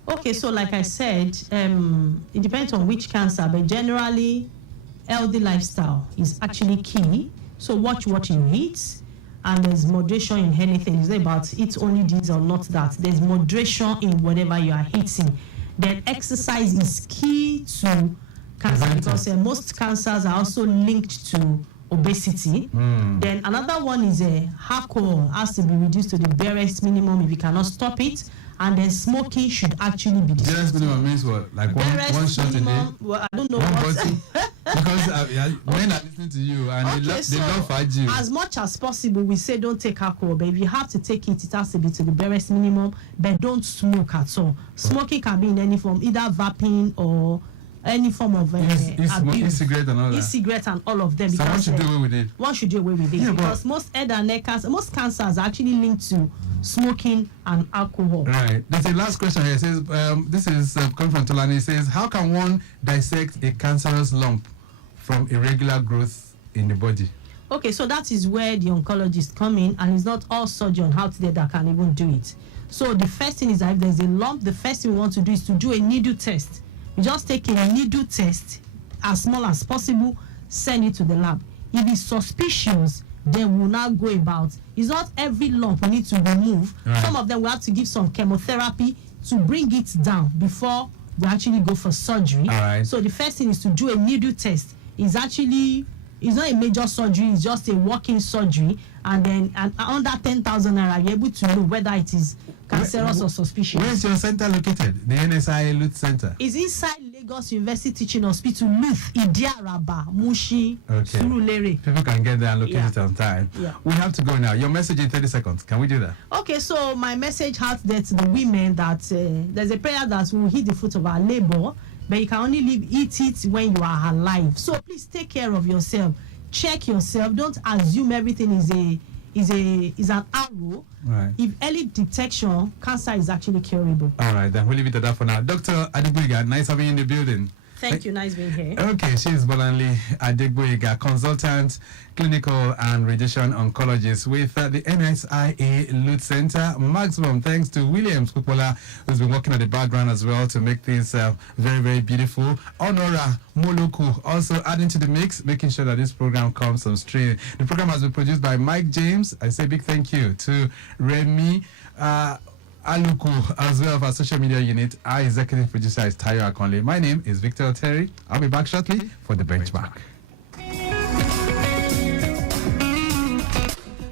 Okay, so like I said, it depends on which cancer, but generally, healthy lifestyle is actually key. So watch what you eat, and there's moderation in anything. It's not about eat only this or not that. There's moderation in whatever you are eating. Then exercise is key to cancer because most cancers are also linked to obesity. Then another one is alcohol has to be reduced to the barest minimum if you cannot stop it. And then smoking should actually be discontinued. Barest minimum means what? Like one shot a day? Well, I don't know one what. Because when I listen to you and they love you. As much as possible, we say don't take alcohol, but if you have to take it, it has to be to the barest minimum. But don't smoke at all. Smoking can be in any form, either vaping or any form of e-cigarette and all that. E-cigarette and all of them. So one should do away with it. One should do away with it because most head and neck cancer, most cancers are actually linked to smoking and alcohol. Right. There's a last question here. It says, this is coming from Tolani. It says, how can one dissect a cancerous lump from irregular growth in the body? Okay, so that is where the oncologist come in, and it's not all surgeon out there that can even do it. So the first thing is that if there's a lump, the first thing we want to do is to do a needle test. You just take a needle test as small as possible, send it to the lab. If it's suspicious, then we'll now go about. It's not every lump we need to remove. Right. Some of them we have to give some chemotherapy to bring it down before we actually go for surgery. Right. So the first thing is to do a needle test. It's not a major surgery, it's just a walk-in surgery, and then under 10,000 naira, you're able to know whether it is cancerous or suspicious. Where is your center located? The NSI Luth Center? It's inside Lagos University Teaching Hospital, Luth, Idiaraba, Mushi, Surulere. People can get there and locate it on time. Yeah. We have to go now. Your message in 30 seconds. Can we do that? Okay, so my message out there to the women that there's a prayer that will hit the fruit of our labor, but you can only eat it when you are alive. So please take care of yourself. Check yourself. Don't assume everything is an arrow. Right. If early detection, cancer is actually curable. All right, then we'll leave it at that for now. Dr. Adegboyega, nice having you in the building. Thank you. Nice being here. Okay, she's Bolanle Adegboyega, consultant, clinical and radiation oncologist with the NSIA Luth Center. Maximum thanks to Williams Kupola, who's been working at the background as well to make things very, very beautiful. Honora Moluku also adding to the mix, making sure that this program comes on stream. The program has been produced by Mike James. I say big thank you to Remy Aluku, as well as our social media unit. Our executive producer is Tayo Akonle. My name is Victor Oteri. I'll be back shortly for the benchmark.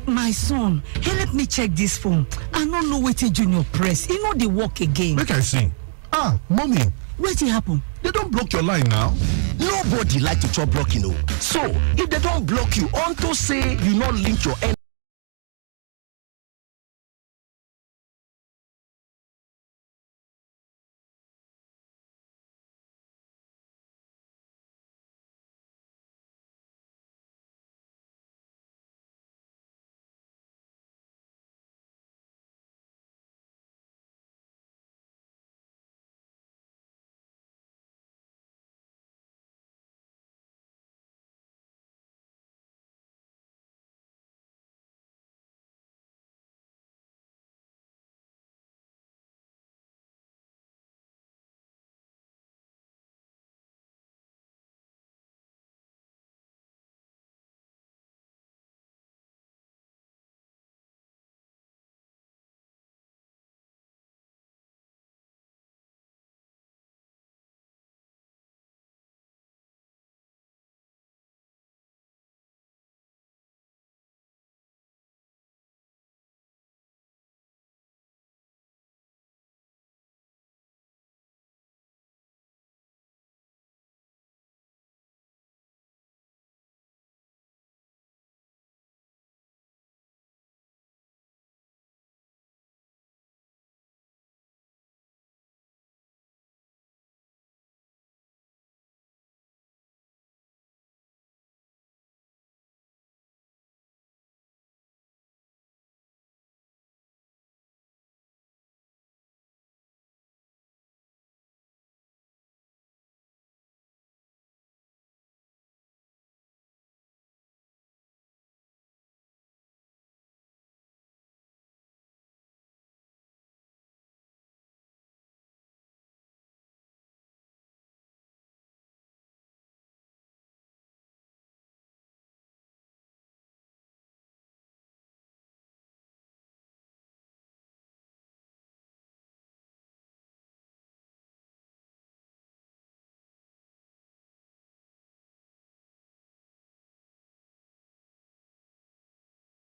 My son, help me check this phone. I don't know what junior press. You know they work again. Make I see. Mommy. Wetin happen? They don't block your line now. Nobody like to chop blocking. So, if they don't block you, unto say you not link your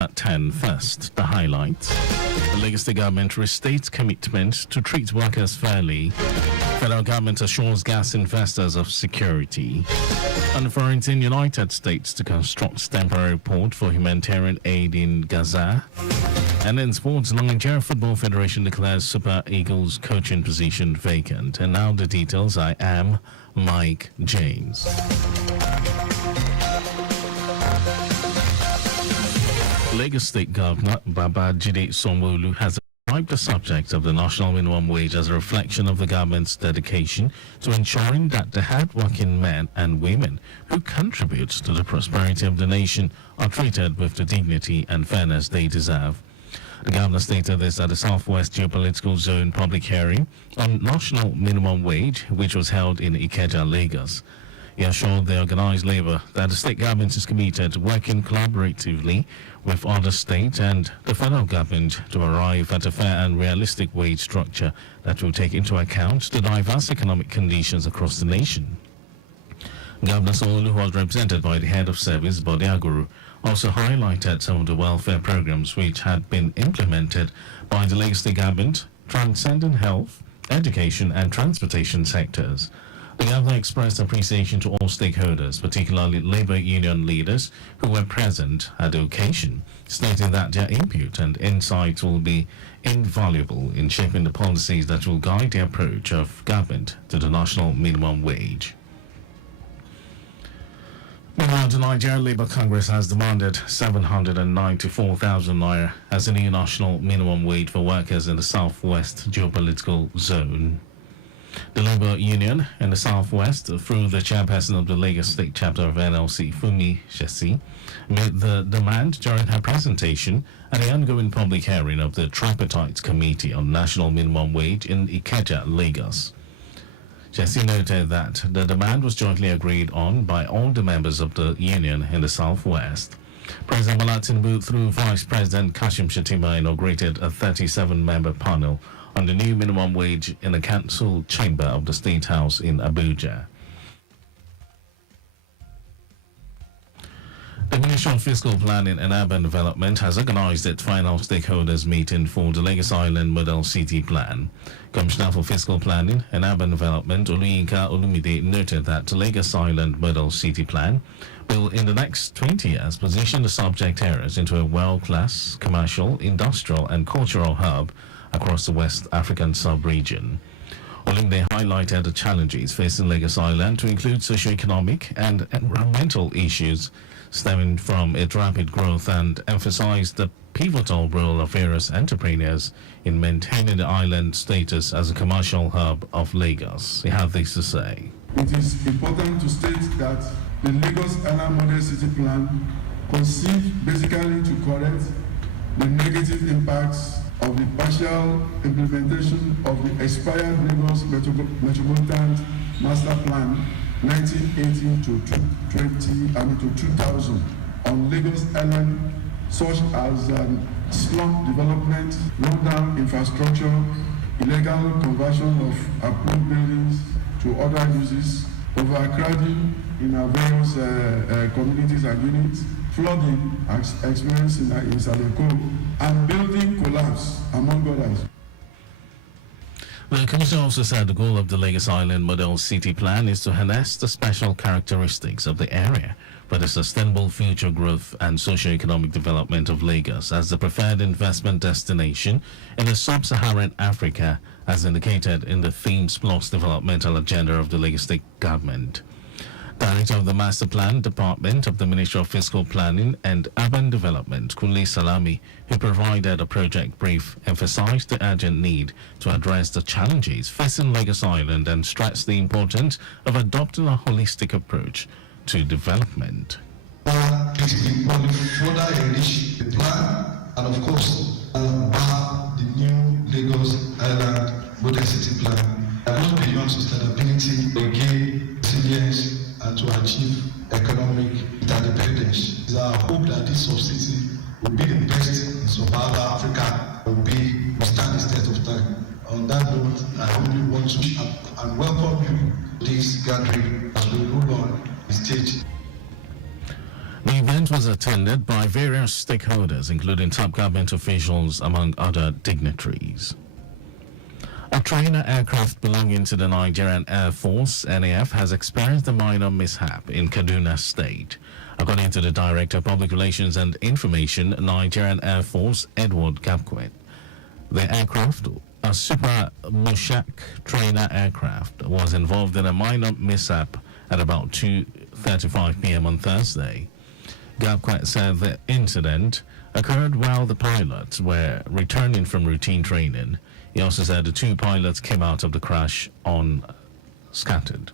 at 10. First, the highlights. The Lagos State government restates commitment to treat workers fairly. Federal government assures gas investors of security. And Florentine United States to construct temporary port for humanitarian aid in Gaza. And in sports, Nigeria Football Federation declares Super Eagles coaching position vacant. And now the details. I am Mike James. Lagos State Governor Babajide Sanwo-Olu has described the subject of the national minimum wage as a reflection of the government's dedication to ensuring that the hard-working men and women who contribute to the prosperity of the nation are treated with the dignity and fairness they deserve. The governor stated this at the Southwest Geopolitical Zone public hearing on national minimum wage, which was held in Ikeja, Lagos. He assured the organized labor that the state government is committed to working collaboratively with other states and the federal government to arrive at a fair and realistic wage structure that will take into account the diverse economic conditions across the nation. Governor Sanwo-Olu, who was represented by the head of service, Bode Aguru, also highlighted some of the welfare programs which had been implemented by the Lagos State government, transcending health, education and transportation sectors. The governor expressed appreciation to all stakeholders, particularly labor union leaders who were present at the occasion, stating that their input and insights will be invaluable in shaping the policies that will guide the approach of government to the national minimum wage. Meanwhile, the Nigeria Labour Congress has demanded 794,000 naira as a new national minimum wage for workers in the Southwest Geopolitical Zone. The Labour Union in the Southwest, through the chairperson of the Lagos State chapter of NLC, Fumi Shesi, made the demand during her presentation at the ongoing public hearing of the Tripartite Committee on National Minimum Wage in Ikeja, Lagos. Shesi noted that the demand was jointly agreed on by all the members of the union in the Southwest. President Bola Tinubu, through Vice President Kashim Shettima, inaugurated a 37-member panel on the new minimum wage in the council chamber of the State House in Abuja. The Ministry of Fiscal Planning and Urban Development has organized its final stakeholders meeting for the Lagos Island Model City Plan. Commissioner for Fiscal Planning and Urban Development, Oluyinka Olumide, noted that the Lagos Island Model City Plan will, in the next 20 years, position the subject areas into a world-class commercial, industrial and cultural hub across the West African sub-region. Olumide highlighted the challenges facing Lagos Island to include socio-economic and environmental issues stemming from its rapid growth and emphasized the pivotal role of various entrepreneurs in maintaining the island's status as a commercial hub of Lagos. He had this to say. It is important to state that the Lagos Island Model City Plan conceived basically to correct the negative impacts of the partial implementation of the expired Lagos Metropolitan Master Plan 1980 to 2000 on Lagos Island, such as slum development, rundown infrastructure, illegal conversion of approved buildings to other uses, overcrowding in our various communities and units, flooding experience in Saleko, and building collapse, among others. The Commission also said the goal of the Lagos Island Model City Plan is to harness the special characteristics of the area for the sustainable future growth and socio-economic development of Lagos as the preferred investment destination in the sub-Saharan Africa, as indicated in the Themes Plus developmental agenda of the Lagos State government. Director of the Master Plan Department of the Ministry of Fiscal Planning and Urban Development, Kunle Salami, who provided a project brief, emphasized the urgent need to address the challenges facing Lagos Island and stressed the importance of adopting a holistic approach to development. It will further enrich the plan and, of course, the new Lagos Island Model City Plan. That goes beyond sustainability, to gain resilience, and to achieve economic interdependence. It is our hope that this subsidy will be the best in sub-Saharan Africa, will stand the test of time. On that note, I only want to and welcome you to this gathering as we roll on the stage. The event event was attended by various stakeholders, including top government officials, among other dignitaries. A trainer aircraft belonging to the Nigerian Air Force, NAF, has experienced a minor mishap in Kaduna State. According to the Director of Public Relations and Information, Nigerian Air Force, Edward Gapquet, the aircraft, a Super Mushak trainer aircraft, was involved in a minor mishap at about 2:35 p.m. on Thursday. Gapquet said the incident occurred while the pilots were returning from routine training. He also said the two pilots came out of the crash unscattered.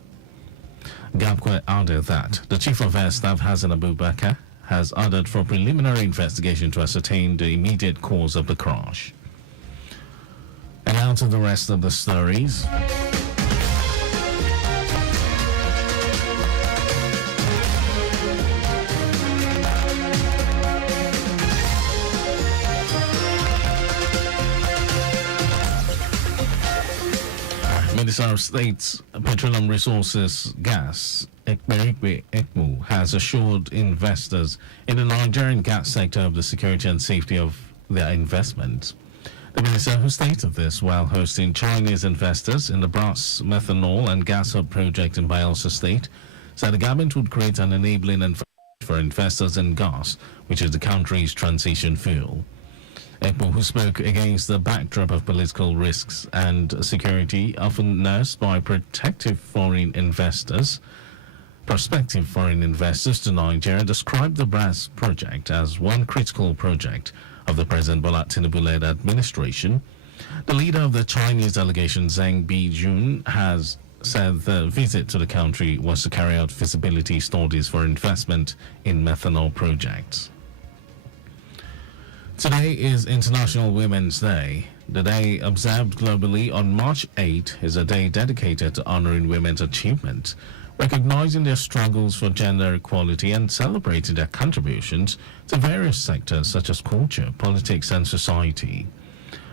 Gapquet added that the Chief of Air Staff, Hassan Abubakar, has ordered for preliminary investigation to ascertain the immediate cause of the crash. And now to the rest of the stories. Minister of State's Petroleum Resources Gas, Ekberikwe Ekmu, has assured investors in the Nigerian gas sector of the security and safety of their investments. The minister, who stated this while hosting Chinese investors in the Brass Methanol and Gas Hub project in Bayelsa State, said the government would create an enabling environment for investors in gas, which is the country's transition fuel. Ekpo, who spoke against the backdrop of political risks and security often nursed by prospective foreign investors to Nigeria, described the Brass project as one critical project of the President Bola Tinubu-led administration. The leader of the Chinese delegation, Zhang Bijun, has said the visit to the country was to carry out feasibility studies for investment in methanol projects. Today is International Women's Day. The day observed globally on March 8 is a day dedicated to honoring women's achievements, recognizing their struggles for gender equality and celebrating their contributions to various sectors such as culture, politics, and society.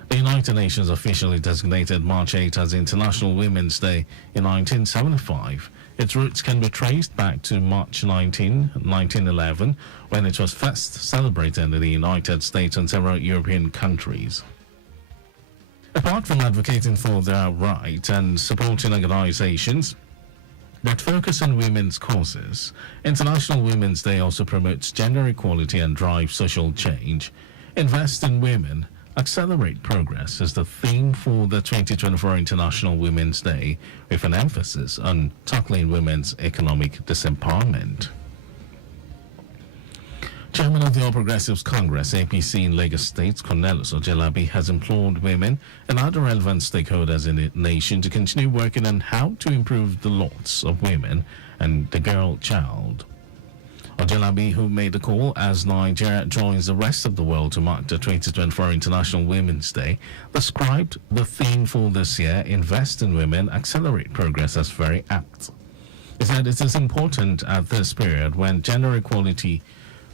The United Nations officially designated March 8 as International Women's Day in 1975. Its roots can be traced back to March 19, 1911, when it was first celebrated in the United States and several European countries. Apart from advocating for their rights and supporting organizations that focus on women's causes, International Women's Day also promotes gender equality and drives social change. Invest in women, accelerate progress is the theme for the 2024 International Women's Day, with an emphasis on tackling women's economic disempowerment. Chairman of the All Progressives Congress, APC in Lagos State, Cornelius Ojelabi, has implored women and other relevant stakeholders in the nation to continue working on how to improve the lots of women and the girl child. Ojelabi, who made the call as Nigeria joins the rest of the world to mark the 2024 International Women's Day, described the theme for this year, Invest in Women, Accelerate Progress, as very apt. He said it is important at this period when gender equality,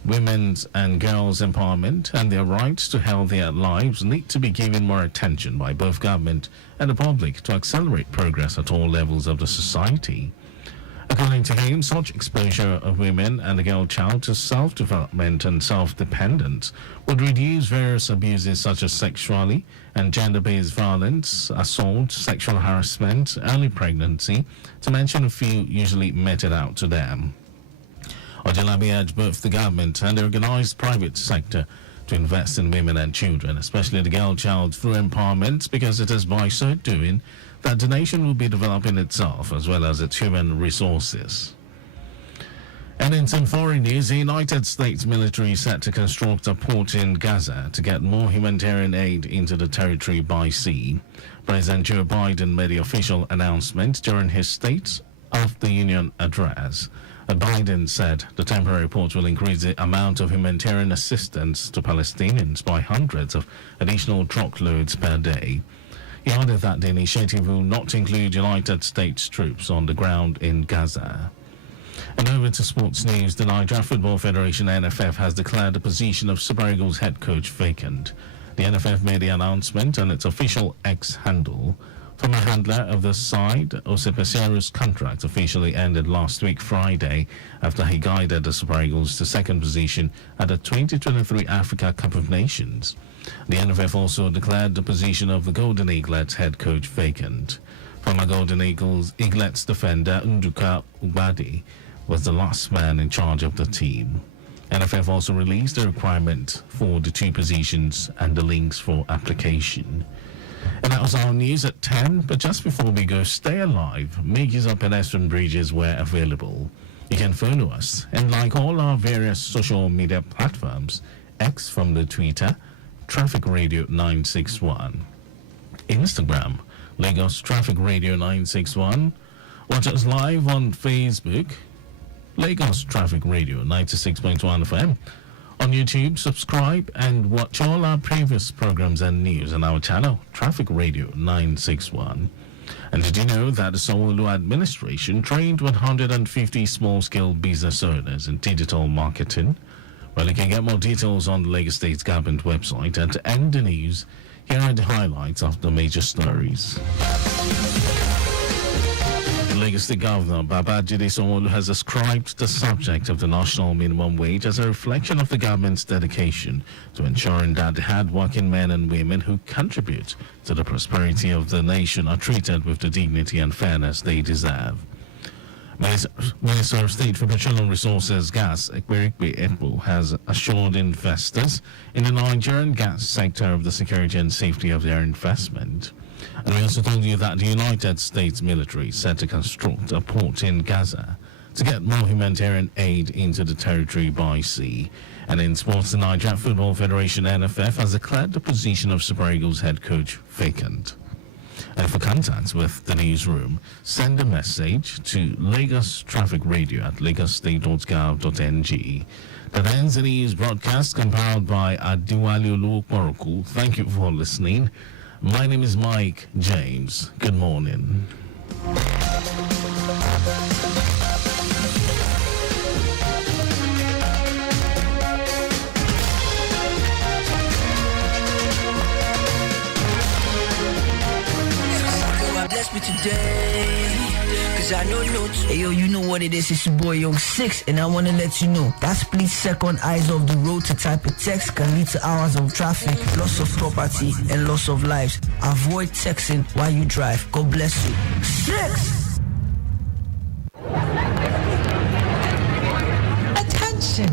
women's and girls' empowerment, and their rights to healthier lives need to be given more attention by both government and the public to accelerate progress at all levels of the society. According to him, such exposure of women and the girl child to self-development and self-dependence would reduce various abuses such as sexually and gender-based violence, assault, sexual harassment, early pregnancy, to mention a few usually meted out to them. Ojelabi urged both the government and the organized private sector to invest in women and children, especially the girl child, through empowerment, because it is by so doing that the nation will be developing itself as well as its human resources. And in some foreign news, the United States military is set to construct a port in Gaza to get more humanitarian aid into the territory by sea. President Joe Biden made the official announcement during his State of the Union address. Biden said the temporary port will increase the amount of humanitarian assistance to Palestinians by hundreds of additional truckloads per day. He added that the initiative will not include United States troops on the ground in Gaza. And over to sports news, the Nigeria Football Federation NFF has declared the position of Super Eagles head coach vacant. The NFF made the announcement on its official X handle Former handler of the side, Osepesiaro's contract officially ended last week Friday after he guided the Super Eagles to second position at the 2023 Africa Cup of Nations. The NFF also declared the position of the Golden Eaglets head coach vacant. Former Golden Eaglets defender Nduka Ubadi was the last man in charge of the team. NFF also released the requirement for the two positions and the links for application. And that was our news at 10, but just before we go, stay alive. Make use of pedestrian bridges where available. You can follow us and like all our various social media platforms. X from the Twitter, Traffic Radio 961. Instagram, Lagos Traffic Radio 961. Watch us live on Facebook, Lagos Traffic Radio 96.1 FM. On YouTube, subscribe and watch all our previous programs and news on our channel, Traffic Radio 961. And did you know that the Sanwo-Olu administration trained 150 small-scale business owners in digital marketing? Well, you can get more details on the Lagos State government website. And to end the news, here are the highlights of the major stories. The Lagos State Governor Babajide Sanwo-Olu has ascribed the subject of the national minimum wage as a reflection of the government's dedication to ensuring that the hard-working men and women who contribute to the prosperity of the nation are treated with the dignity and fairness they deserve. Minister of State for Petroleum Resources, Gas, Ekperikpe Ekpo, has assured investors in the Nigerian gas sector of the security and safety of their investment. And we also told you that the United States military is set to construct a port in Gaza to get more humanitarian aid into the territory by sea. And in sports, the Nigeria Football Federation NFF has declared the position of Super Eagles head coach vacant. And for contact with the newsroom, send a message to Lagos Traffic Radio at lagosstate.gov.ng. That ends the news broadcast compiled by Adiwali Oluokoroku. Thank you for listening. My name is Mike James. Good morning. Bless me today, cause I know no. Hey yo, you know what it is, it's your boy Young 6, and I wanna let you know that split second eyes of the road to type a text can lead to hours of traffic, loss of property, and loss of lives. Avoid texting while you drive. God bless you. 6! Attention,